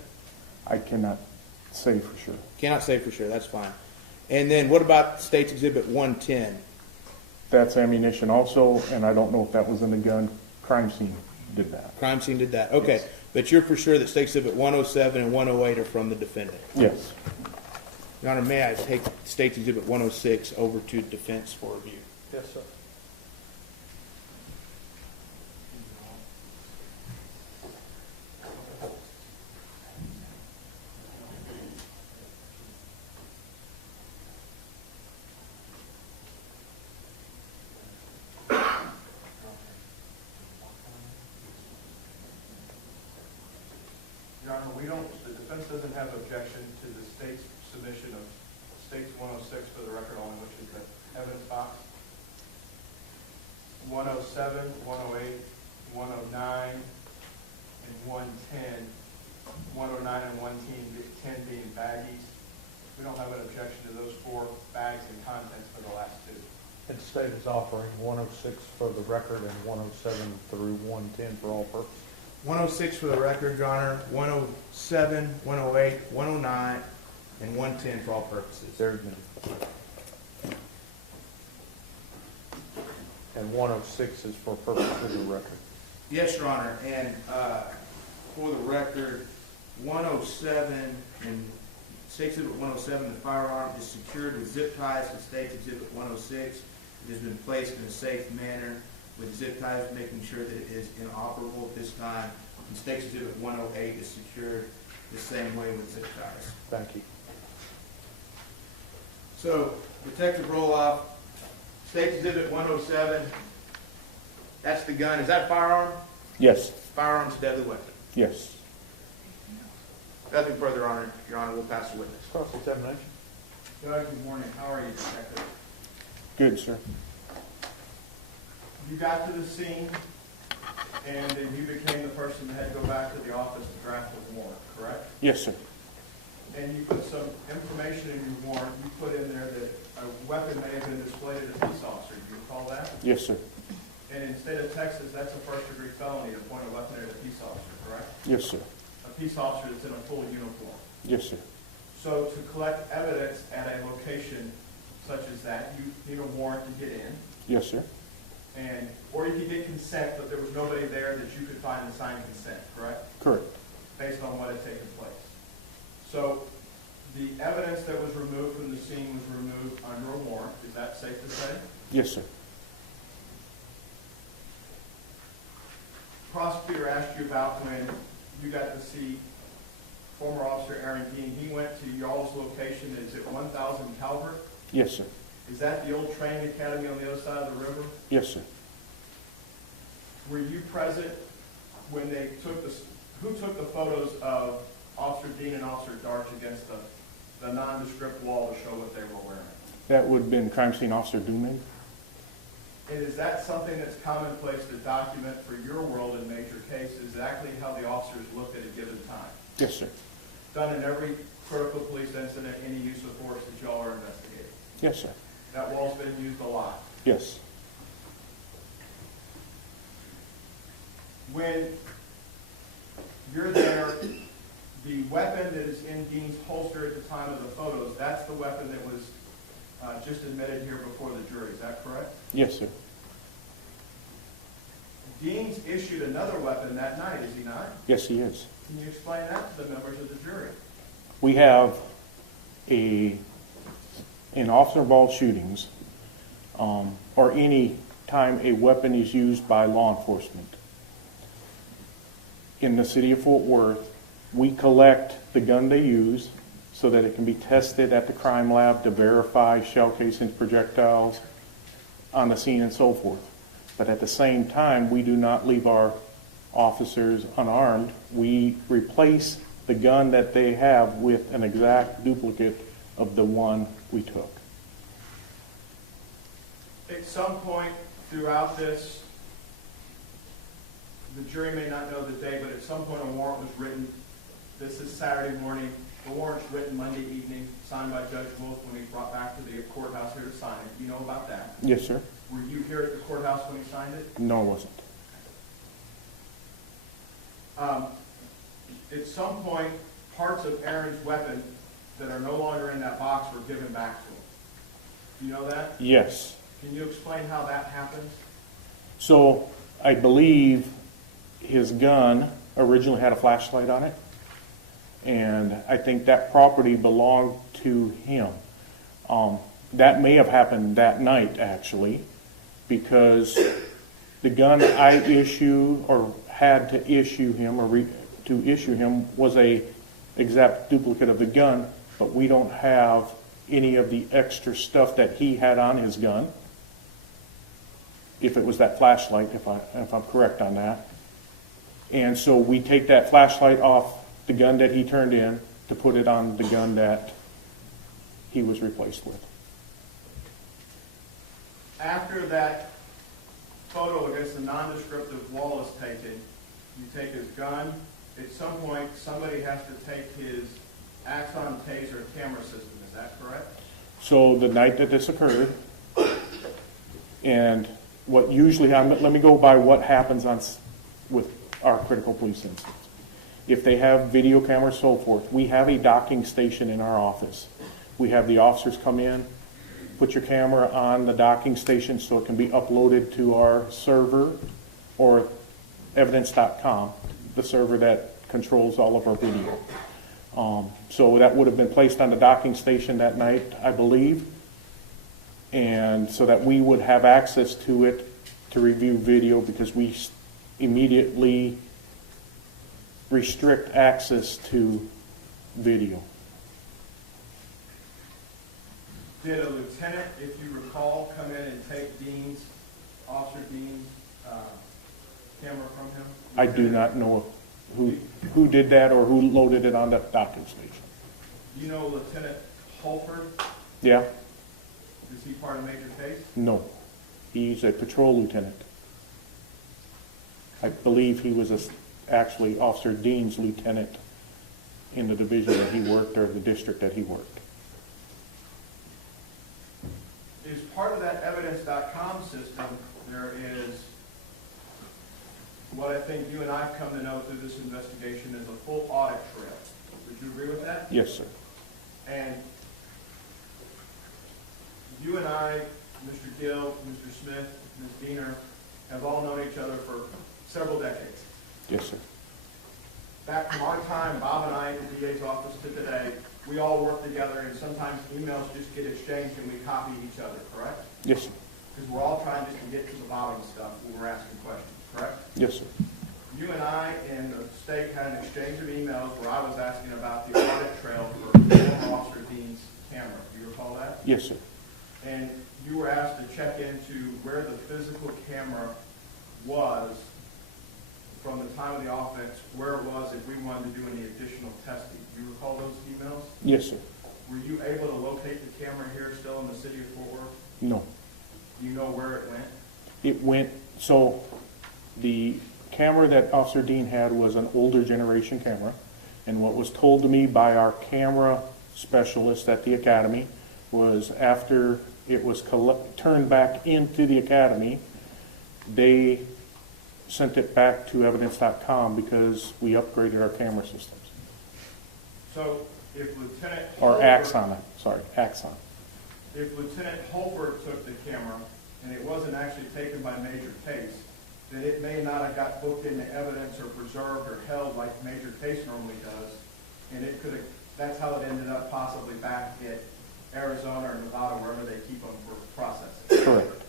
I cannot say for sure. Cannot say for sure, that's fine. And then what about State's Exhibit 110? That's ammunition also, and I don't know if that was in the gun. Crime scene did that. Crime scene did that, okay. Yes. But you're for sure that State's Exhibit 107 and 108 are from the defendant? Yes. Your Honor, may I take State's Exhibit 106 over to defense for review? Yes, sir. Your Honor, the defense doesn't have objection to the state's submission of State's 106 for the record only, which is the evidence box. 107, 108, 109, and 110. 109 and 110 being baggies. We don't have an objection to those 4 bags and contents for the last 2. And the state is offering 106 for the record and 107 through 110 for all purposes. 106 for the record, Your Honor, 107, 108, 109, and 110 for all purposes. Very good. And 106 is for purposes of the record. Yes, Your Honor, and for the record, 107 and State's Exhibit 107, the firearm is secured with zip ties to State's Exhibit 106. It has been placed in a safe manner with zip ties, making sure that it is inoperable at this time. And State's Exhibit 108 is secured the same way with zip ties. Thank you. So, Detective Roloff, State's Exhibit 107, that's the gun. Is that a firearm? Yes. Firearm's a deadly weapon. Yes. Nothing further, Your Honor. We'll pass the witness. Cross-examination. Judge, good morning. How are you, Detective? Good, sir. You got to the scene, and then you became the person that had to go back to the office to draft the warrant, correct? Yes, sir. And you put some information in your warrant. You put in there that a weapon may have been displayed at a peace officer. Do you recall that? Yes, sir. And in the state of Texas, that's a first-degree felony to point a weapon at a peace officer, correct? Yes, sir. A peace officer that's in a full uniform. Yes, sir. So to collect evidence at a location such as that, you need a warrant to get in. Yes, sir. Or you could get consent, but there was nobody there that you could find and sign consent, correct? Correct. Based on what had taken place. So the evidence that was removed from the scene was removed under a warrant. Is that safe to say? Yes, sir. Prosecutor asked you about when you got to see former Officer Aaron Dean. He went to y'all's location. Is it 1000 Calvert? Yes, sir. Is that the old training academy on the other side of the river? Yes, sir. Were you present when they took who took the photos of Officer Dean and Officer Darch against the nondescript wall to show what they were wearing? That would have been Crime Scene Officer Duman. And is that something that's commonplace to document for your world in major cases, exactly how the officers looked at a given time? Yes, sir. Done in every critical police incident, any use of force that y'all are investigating? Yes, sir. That wall's been used a lot. Yes. When you're there, the weapon that is in Dean's holster at the time of the photos, that's the weapon that was just admitted here before the jury. Is that correct? Yes, sir. Dean's issued another weapon that night, is he not? Yes, he is. Can you explain that to the members of the jury? We have in officer-involved shootings, or any time a weapon is used by law enforcement. In the city of Fort Worth, we collect the gun they use so that it can be tested at the crime lab to verify shell casings, projectiles on the scene and so forth. But at the same time, we do not leave our officers unarmed. We replace the gun that they have with an exact duplicate of the one we took. At some point throughout this, the jury may not know the day, but at some point a warrant was written. This is Saturday morning. The warrant's written Monday evening, signed by Judge Wolf when he brought back to the courthouse here to sign it. You know about that? Yes, sir. Were you here at the courthouse when he signed it? No, it wasn't. At some point, parts of Aaron's weapon that are no longer in that box were given back to him. Do you know that? Yes. Can you explain how that happens? So I believe his gun originally had a flashlight on it, and I think that property belonged to him. That may have happened that night, actually, because the gun I issue or had to issue him was a exact duplicate of the gun, but we don't have any of the extra stuff that he had on his gun. If it was that flashlight, if I'm correct on that. And so we take that flashlight off the gun that he turned in to put it on the gun that he was replaced with. After that photo against the nondescriptive wall is taken, you take his gun. At some point, somebody has to take his Axon taser camera system. Is that correct? So the night that this occurred, and what usually happens, let me go by what happens with our critical police incidents. If they have video cameras, so forth, we have a docking station in our office. We have the officers come in, put your camera on the docking station so it can be uploaded to our server or evidence.com, the server that controls all of our video. So that would have been placed on the docking station that night, I believe, and so that we would have access to it to review video, because we immediately restrict access to video. Did a lieutenant, if you recall, come in and take Officer Dean's camera from him? I do not know who did that or who loaded it on the docking station. You know Lieutenant Holford? Yeah? Is he part of Major Case? No. He's a patrol lieutenant. I believe he was actually Officer Dean's lieutenant in the division that he worked, or the district that he worked. Is part of that evidence.com system, there is what I think you and I have come to know through this investigation is a full audit trail. Would you agree with that? Yes, sir. And you and I, Mr. Gill, Mr. Smith, Ms. Diener, have all known each other for several decades. Yes, sir. Back from our time, Bob and I at the DA's office to today, we all work together, and sometimes emails just get exchanged and we copy each other, correct? Yes, sir. Because we're all trying just to get to the bottom of stuff when we're asking questions, correct? Yes, sir. You and I and the state had an exchange of emails where I was asking about the audit trail for former Officer Dean's camera. Do you recall that? Yes, sir. And you were asked to check into where the physical camera was from the time of the offense, where it was if we wanted to do any additional testing. Do you recall those emails? Yes, sir. Were you able to locate the camera here still in the city of Fort Worth? No. Do you know where it went? It went, so the camera that Officer Dean had was an older generation camera, and what was told to me by our camera specialist at the academy was after it was turned back into the academy, they sent it back to evidence.com because we upgraded our camera systems. So if Lieutenant Or Holbert, Axon, sorry, Axon. if Lieutenant Holbert took the camera and it wasn't actually taken by Major Case, then it may not have got booked into evidence or preserved or held like Major Case normally does, and it could have. That's how it ended up possibly back at Arizona or Nevada, wherever they keep them for processing. Correct.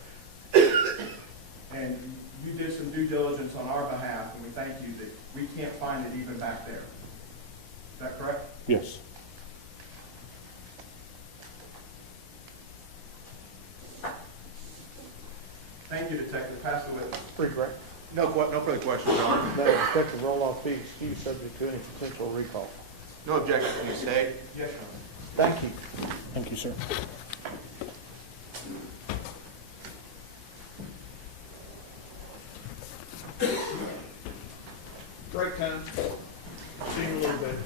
And you did some due diligence on our behalf, and we thank you that we can't find it even back there. Is that correct? Yes. Thank you, Detective. Pass the witness. Pretty great. No further questions, Your Honor. Madam Inspector, roll off be excused subject to any potential recall. No objection from the state. Yes, Your Honor. Thank you. Thank you, sir. Break time. See you in a little bit.